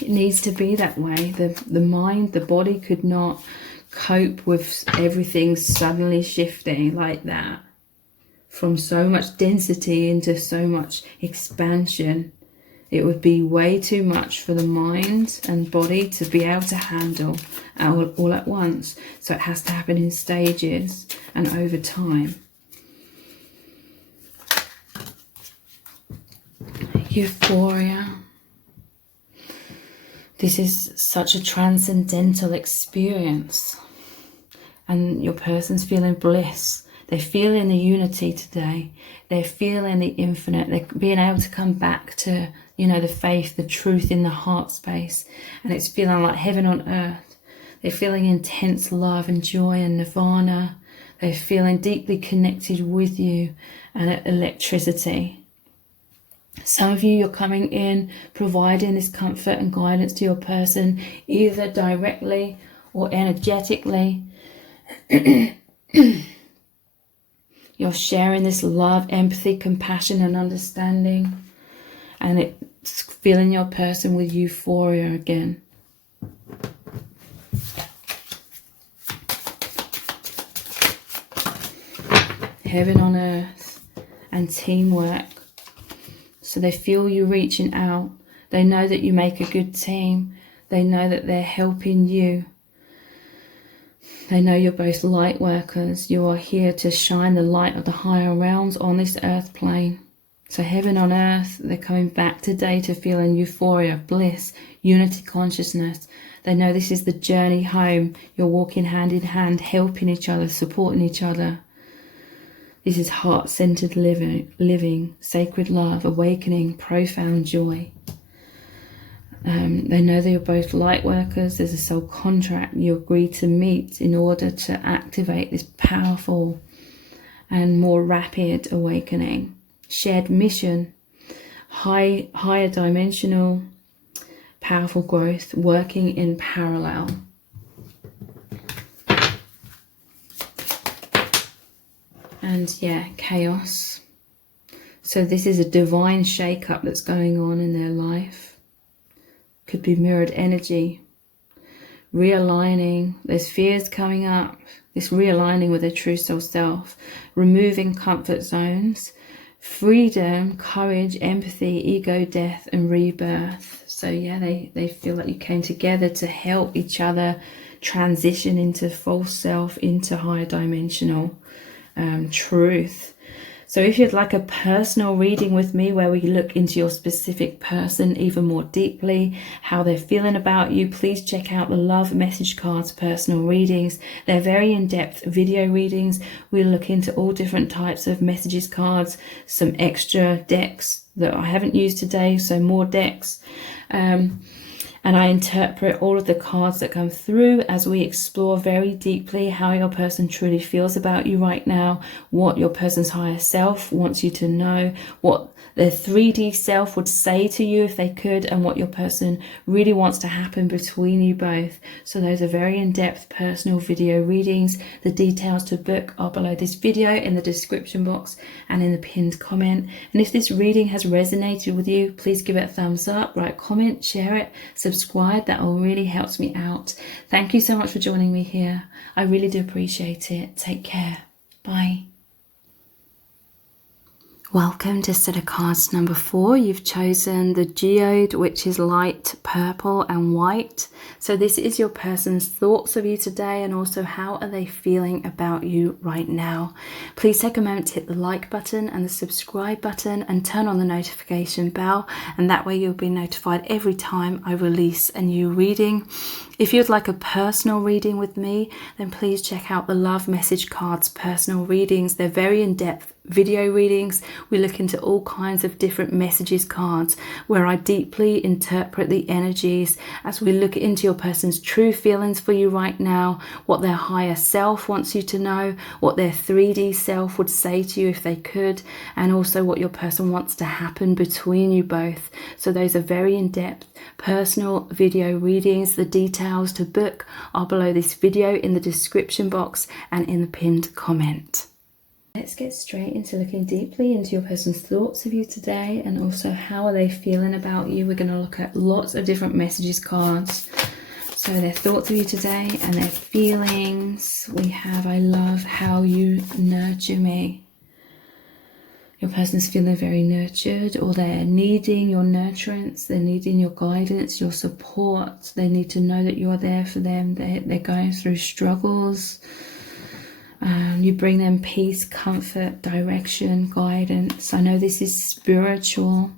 It needs to be that way. The mind, the body could not cope with everything suddenly shifting like that, from so much density into so much expansion. It would be way too much for the mind and body to be able to handle all at once. So it has to happen in stages and over time. Euphoria. This is such a transcendental experience, and your person's feeling bliss. They're feeling the unity today. They're feeling the infinite. They're being able to come back to, you know, the faith, the truth in the heart space, and it's feeling like heaven on earth. They're feeling intense love and joy and nirvana. They're feeling deeply connected with you and electricity. Some of you, you're coming in, providing this comfort and guidance to your person, either directly or energetically. You're sharing this love, empathy, compassion, and understanding. And it's filling your person with euphoria again. Heaven on earth and teamwork. So they feel you reaching out. They know that you make a good team. They know that they're helping you. They know you're both light workers. You are here to shine the light of the higher realms on this earth plane. So heaven on earth, they're coming back today to feel in euphoria, bliss, unity consciousness. They know this is the journey home. You're walking hand in hand, helping each other, supporting each other. This is heart-centered living, sacred love, awakening, profound joy. They know that you're both light workers. There's a soul contract you agree to meet in order to activate this powerful and more rapid awakening. Shared mission, higher dimensional, powerful growth, working in parallel. And yeah, chaos. So this is a divine shake-up that's going on in their life. Could be mirrored energy. Realigning. There's fears coming up. This realigning with their true soul self. Removing comfort zones. Freedom, courage, empathy, ego, death, and rebirth. So yeah, they feel like you came together to help each other transition into false self, into higher dimensional truth. So if you'd like a personal reading with me where we look into your specific person even more deeply, how they're feeling about you, please check out the Love Message Cards personal readings. They're very in-depth video readings. We look into all different types of messages cards, some extra decks that I haven't used today, so more decks. And I interpret all of the cards that come through as we explore very deeply how your person truly feels about you right now, what your person's higher self wants you to know, what their 3D self would say to you if they could, and what your person really wants to happen between you both. So those are very in-depth personal video readings. The details to book are below this video in the description box and in the pinned comment. And if this reading has resonated with you, please give it a thumbs up, write a comment, share it, subscribe. That all really helps me out. Thank you so much for joining me here. I really do appreciate it. Take care. Bye. Welcome to set of cards number 4. You've chosen the geode, which is light purple and white. So this is your person's thoughts of you today, and also how are they feeling about you right now. Please take a moment to hit the like button and the subscribe button and turn on the notification bell, and that way you'll be notified every time I release a new reading. If you'd like a personal reading with me, then please check out the Love Message Cards personal readings. They're very in-depth video readings. We look into all kinds of different messages cards where I deeply interpret the energies as we look into your person's true feelings for you right now, what their higher self wants you to know, what their 3D self would say to you if they could, and also what your person wants to happen between you both. So those are very in-depth personal video readings. The details to book are below this video in the description box and in the pinned comment. Let's get straight into looking deeply into your person's thoughts of you today, and also how are they feeling about you. We're going to look at lots of different messages cards. So their thoughts of you today and their feelings. We have, I love how you nurture me. Your person's feeling very nurtured, or they're needing your nurturance, they're needing your guidance, your support. They need to know that you're there for them. They're going through struggles. You bring them peace, comfort, direction, guidance. I know this is spiritual.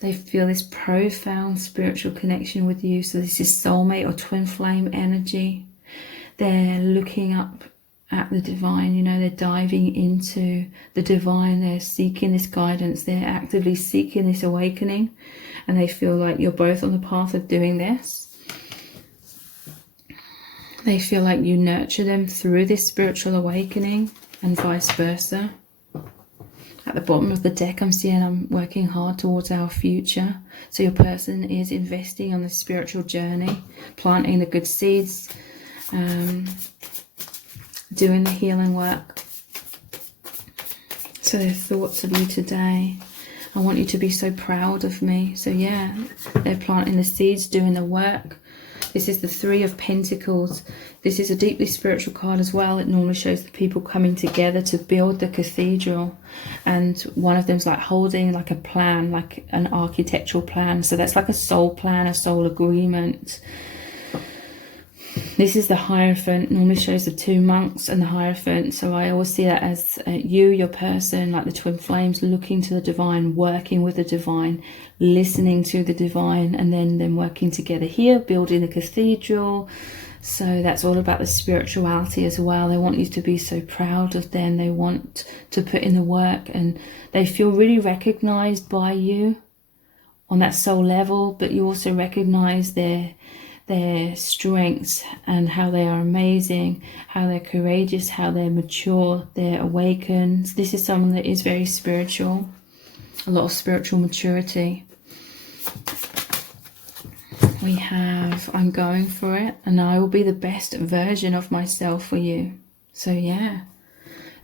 They feel this profound spiritual connection with you. So this is soulmate or twin flame energy. They're looking up at the divine, you know, they're diving into the divine. They're seeking this guidance. They're actively seeking this awakening. And they feel like you're both on the path of doing this. They feel like you nurture them through this spiritual awakening, and vice versa. At the bottom of the deck, I'm seeing I'm working hard towards our future. So your person is investing on the spiritual journey, planting the good seeds, doing the healing work. So their thoughts of you today: I want you to be so proud of me. So yeah, they're planting the seeds, doing the work. This is the Three of Pentacles. This is a deeply spiritual card as well. It normally shows the people coming together to build the cathedral. And one of them's like holding like a plan, like an architectural plan. So that's like a soul plan, a soul agreement. This is the Hierophant. Normally shows the two monks and the Hierophant. So I always see that as you, your person, like the twin flames, looking to the divine, working with the divine, listening to the divine, and then them working together here, building the cathedral. So that's all about the spirituality as well. They want you to be so proud of them. They want to put in the work, and they feel really recognized by you on that soul level, but you also recognize their strengths and how they are amazing, how they're courageous, how they're mature, they're awakened. This is someone that is very spiritual, a lot of spiritual maturity. We have, I'm going for it, and I will be the best version of myself for you. So yeah,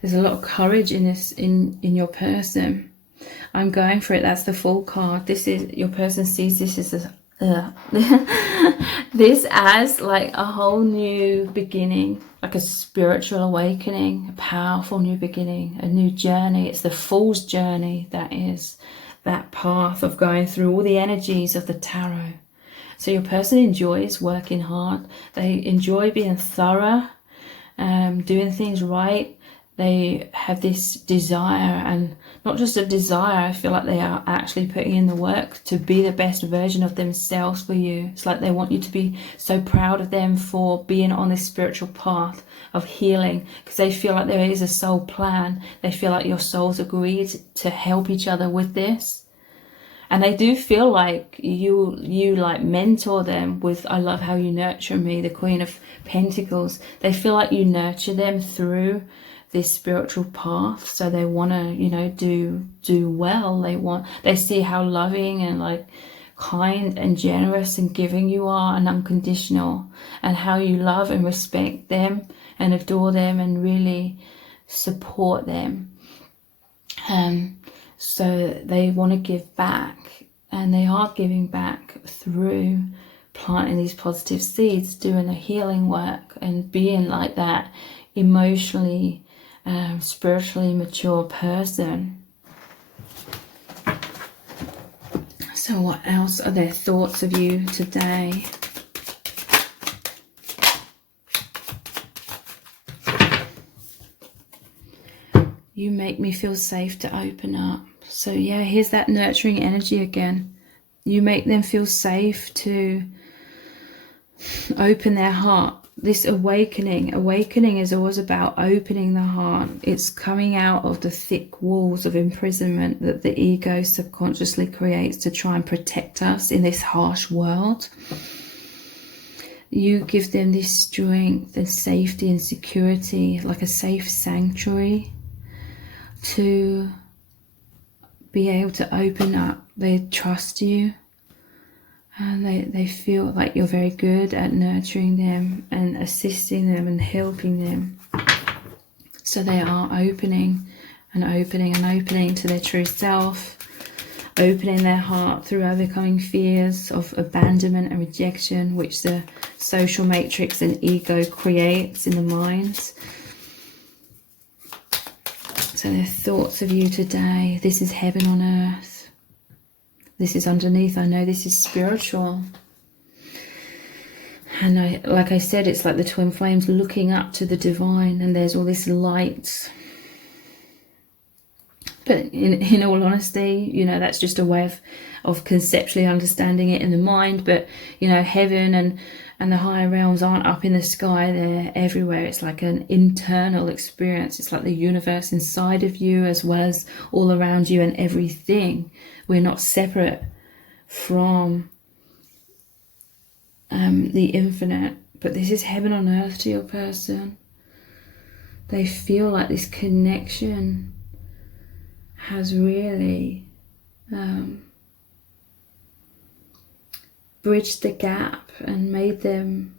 there's a lot of courage in this, in your person. I'm going for it. That's the Fool card. This is, your person sees this as this as like a whole new beginning, like a spiritual awakening, a powerful new beginning, a new journey. It's the Fool's journey. That is that path of going through all the energies of the tarot. So your person enjoys working hard. They enjoy being thorough, doing things right. They have this desire, and not just a desire, I feel like they are actually putting in the work to be the best version of themselves for you. It's like they want you to be so proud of them for being on this spiritual path of healing, because they feel like there is a soul plan. They feel like your souls agreed to help each other with this. And they do feel like you like mentor them with, I love how you nurture me, the Queen of Pentacles. They feel like you nurture them through this spiritual path. So they want to, you know, do well. They see how loving and like kind and generous and giving you are, and unconditional, and how you love and respect them and adore them and really support them. So they want to give back, and they are giving back through planting these positive seeds, doing the healing work, and being like that emotionally, spiritually mature person. So what else are their thoughts of you today? You make me feel safe to open up. So yeah, here's that nurturing energy again. You make them feel safe to open their heart. This awakening is always about opening the heart. It's coming out of the thick walls of imprisonment that the ego subconsciously creates to try and protect us in this harsh world. You give them this strength and safety and security, like a safe sanctuary, to be able to open up. They trust you, and they feel like you're very good at nurturing them and assisting them and helping them. So they are opening and opening and opening to their true self, opening their heart through overcoming fears of abandonment and rejection, which the social matrix and ego creates in the minds. So their thoughts of you today: this is heaven on earth. This is underneath. I know this is spiritual. And like I said, it's like the twin flames looking up to the divine, and there's all this light. But in all honesty, you know, that's just a way of conceptually understanding it in the mind. But, you know, heaven and the higher realms aren't up in the sky, they're everywhere. It's like an internal experience. It's like the universe inside of you as well as all around you and everything. We're not separate from the infinite But this is heaven on earth to your person. They feel like this connection has really bridged the gap and made them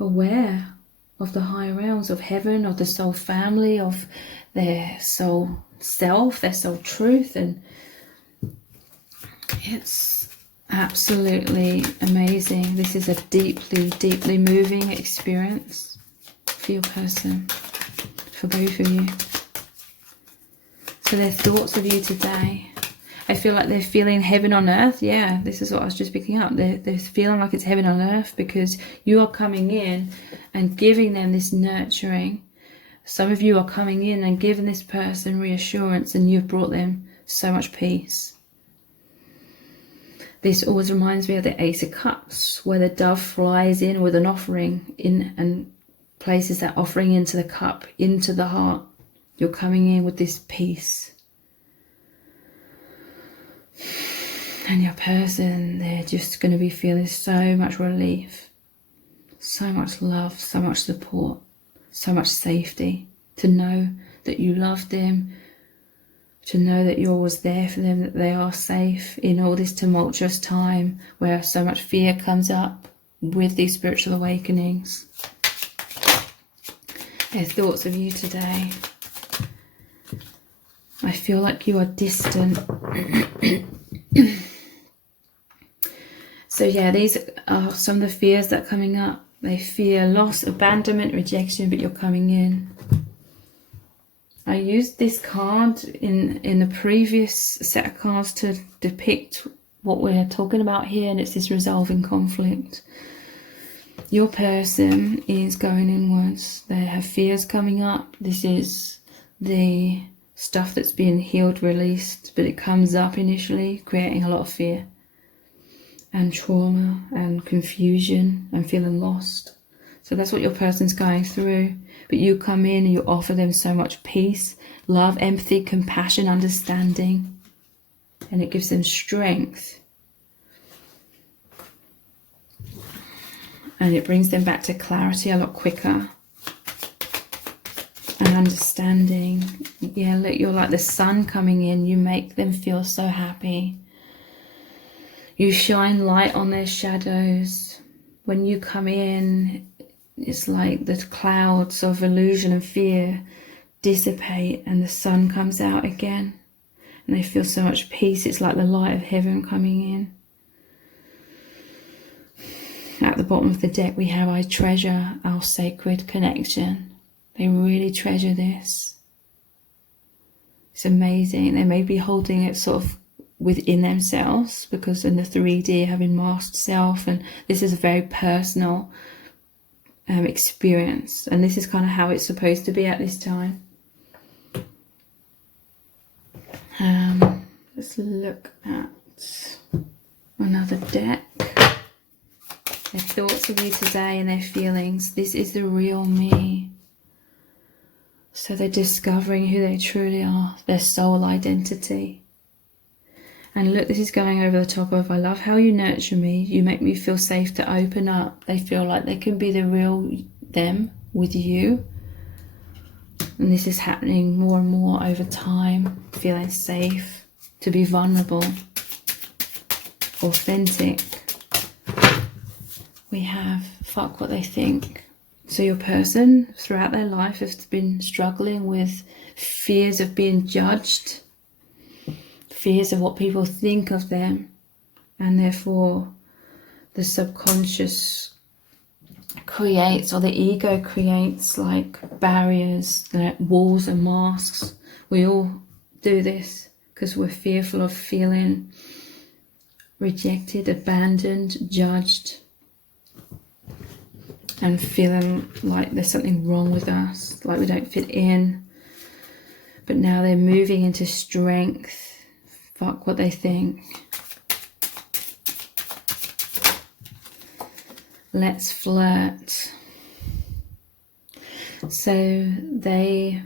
aware of the higher realms, of heaven, of the soul family, of their soul self, their soul truth. And it's absolutely amazing. This is a deeply, deeply moving experience for your person, for both of you. So their thoughts of you today, I feel like they're feeling heaven on earth. Yeah, this is what I was just picking up. They're feeling like it's heaven on earth because you are coming in and giving them this nurturing. Some of you are coming in and giving this person reassurance, and you've brought them so much peace. This always reminds me of the Ace of Cups, where the dove flies in with an offering in and places that offering into the cup, into the heart. You're coming in with this peace. And your person, they're just going to be feeling so much relief, so much love, so much support, so much safety, to know that you love them, to know that you're always there for them, that they are safe in all this tumultuous time where so much fear comes up with these spiritual awakenings. Their thoughts of you today. I feel like you are distant. So yeah, these are some of the fears that are coming up. They fear loss, abandonment, rejection, but you're coming in. I used this card in the previous set of cards to depict what we're talking about here, and it's this resolving conflict. Your person is going inwards. They have fears coming up. This is the stuff that's being healed, released, but it comes up initially, creating a lot of fear and trauma and confusion and feeling lost. So that's what your person's going through. But you come in and you offer them so much peace, love, empathy, compassion, understanding, and it gives them strength. And it brings them back to clarity a lot quicker. And understanding. Yeah, look, you're like the sun coming in. You make them feel so happy. You shine light on their shadows. When you come in, it's like the clouds of illusion and fear dissipate and the sun comes out again. And they feel so much peace. It's like the light of heaven coming in. At the bottom of the deck we have, I treasure our sacred connection. They really treasure this. It's amazing. They may be holding it sort of within themselves, because in the 3D having masked self, and this is a very personal experience, and this is kind of how it's supposed to be at this time. Let's look at another deck. Their thoughts of you today and their feelings. This is the real me. So they're discovering who they truly are, their soul identity. And look, this is going over the top of, I love how you nurture me. You make me feel safe to open up. They feel like they can be the real them with you. And this is happening more and more over time. Feeling safe to be vulnerable, authentic. We have fuck what they think. So your person throughout their life has been struggling with fears of being judged, fears of what people think of them, and therefore the subconscious creates, or the ego creates, like barriers, like walls and masks. We all do this because we're fearful of feeling rejected, abandoned, judged, and feeling like there's something wrong with us, like we don't fit in. But now they're moving into strength. Fuck what they think. Let's flirt. So today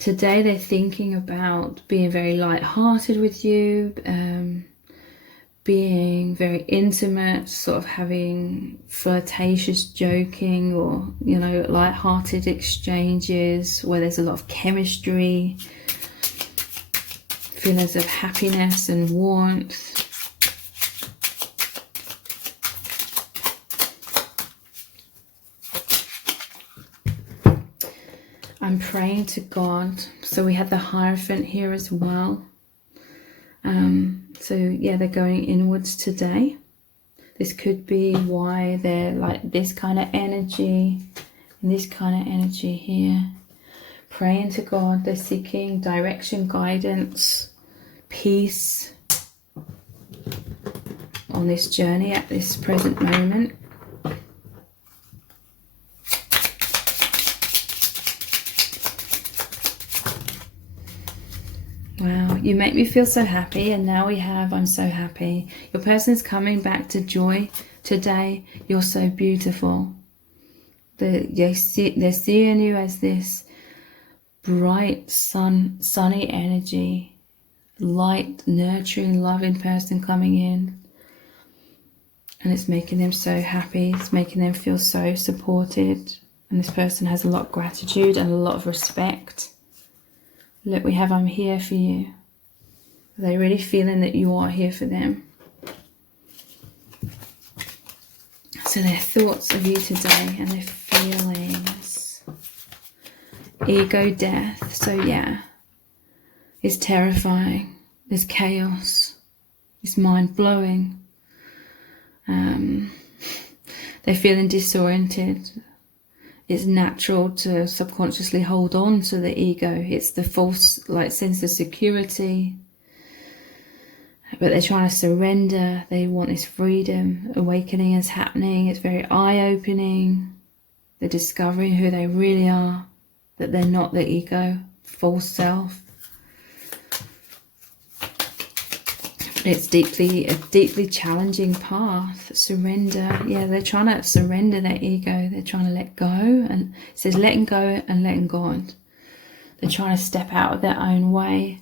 they're thinking about being very light-hearted with you, being very intimate, sort of having flirtatious joking or, you know, light-hearted exchanges where there's a lot of chemistry, feelings of happiness and warmth. I'm praying to God. So we had the Hierophant here as well. So yeah, they're going inwards today. This could be why they're like this kind of energy and this kind of energy here. Praying to God, they're seeking direction, guidance, peace on this journey at this present moment. Wow, you make me feel so happy, and now we have I'm so happy. Your person's coming back to joy today. You're so beautiful. They're seeing you as this bright, sunny energy, light, nurturing, loving person coming in. And it's making them so happy. It's making them feel so supported. And this person has a lot of gratitude and a lot of respect. Look, we have I'm here for you. Are they really feeling that you are here for them? So their thoughts of you today and their feelings. Ego death. So yeah, it's terrifying. There's chaos. It's mind-blowing. They're feeling disoriented. It's natural to subconsciously hold on to the ego. It's the false sense of security. But they're trying to surrender. They want this freedom. Awakening is happening. It's very eye-opening. They're discovering who they really are. That they're not the ego, false self. It's a deeply challenging path. Surrender. Yeah, they're trying to surrender their ego. They're trying to let go. And it says letting go and letting God. They're trying to step out of their own way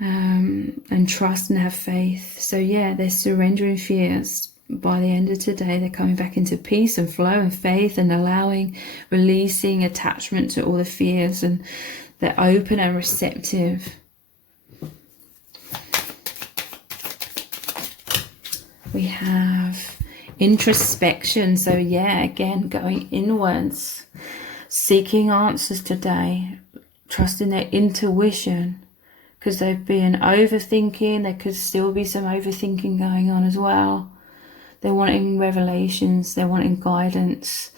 and trust and have faith. So yeah, they're surrendering fears. By the end of today, they're coming back into peace and flow and faith and releasing attachment to all the fears. And they're open and receptive. We have introspection. So yeah, again, going inwards, seeking answers today, trusting their intuition, because they've been overthinking. There could still be some overthinking going on as well. They're wanting revelations, they're wanting guidance,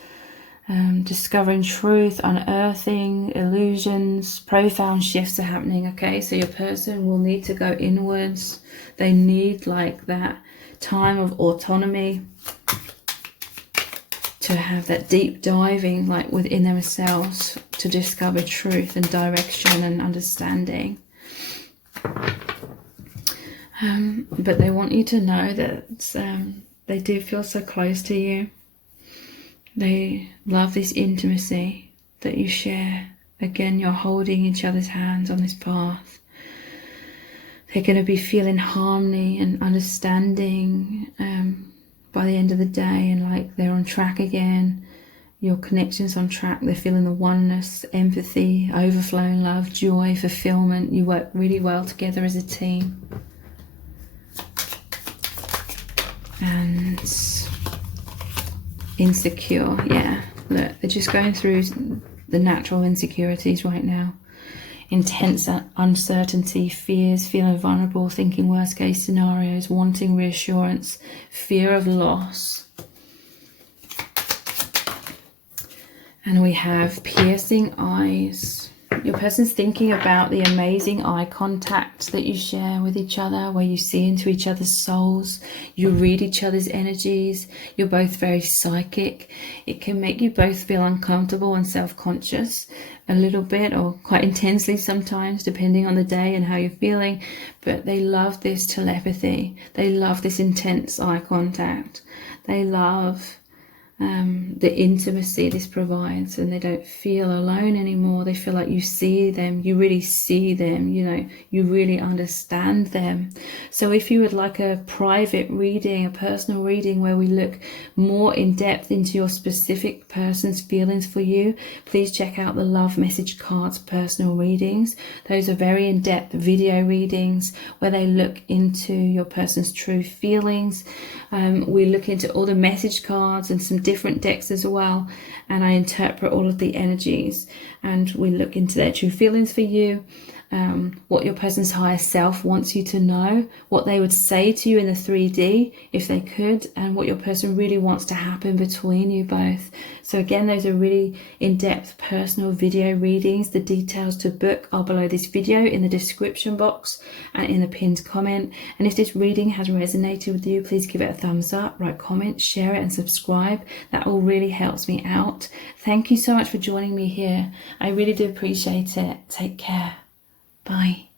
discovering truth, unearthing illusions. Profound shifts are happening. Okay, so your person will need to go inwards. They need that time of autonomy to have that deep diving within themselves to discover truth and direction and understanding. But they want you to know that they do feel so close to you. They love this intimacy that you share. Again, you're holding each other's hands on this path. They're going to be feeling harmony and understanding by the end of the day, and they're on track again. Your connection's on track. They're feeling the oneness, empathy, overflowing love, joy, fulfillment. You work really well together as a team. And insecure, yeah. Look, they're just going through the natural insecurities right now. Intense uncertainty, fears, feeling vulnerable, thinking worst case scenarios, wanting reassurance, fear of loss. And we have piercing eyes. Your person's thinking about the amazing eye contact that you share with each other, where you see into each other's souls, you read each other's energies, you're both very psychic. It can make you both feel uncomfortable and self-conscious a little bit, or quite intensely sometimes, depending on the day and how you're feeling. But they love this telepathy. They love this intense eye contact. They love the intimacy this provides, and they don't feel alone anymore. They feel like you see them, you really see them, you know, you really understand them. So if you would like a private reading, a personal reading where we look more in depth into your specific person's feelings for you, please check out the Love Message Cards personal readings. Those are very in-depth video readings where they look into your person's true feelings. We look into all the message cards and some different decks as well, and I interpret all of the energies, and we look into their true feelings for you, what your person's higher self wants you to know, what they would say to you in the 3D if they could, and what your person really wants to happen between you both. So again, those are really in-depth personal video readings. The details to book are below this video in the description box and in the pinned comment. And if this reading has resonated with you, please give it a thumbs up, write comments, share it and subscribe. That all really helps me out. Thank you so much for joining me here. I really do appreciate it. Take care. Bye.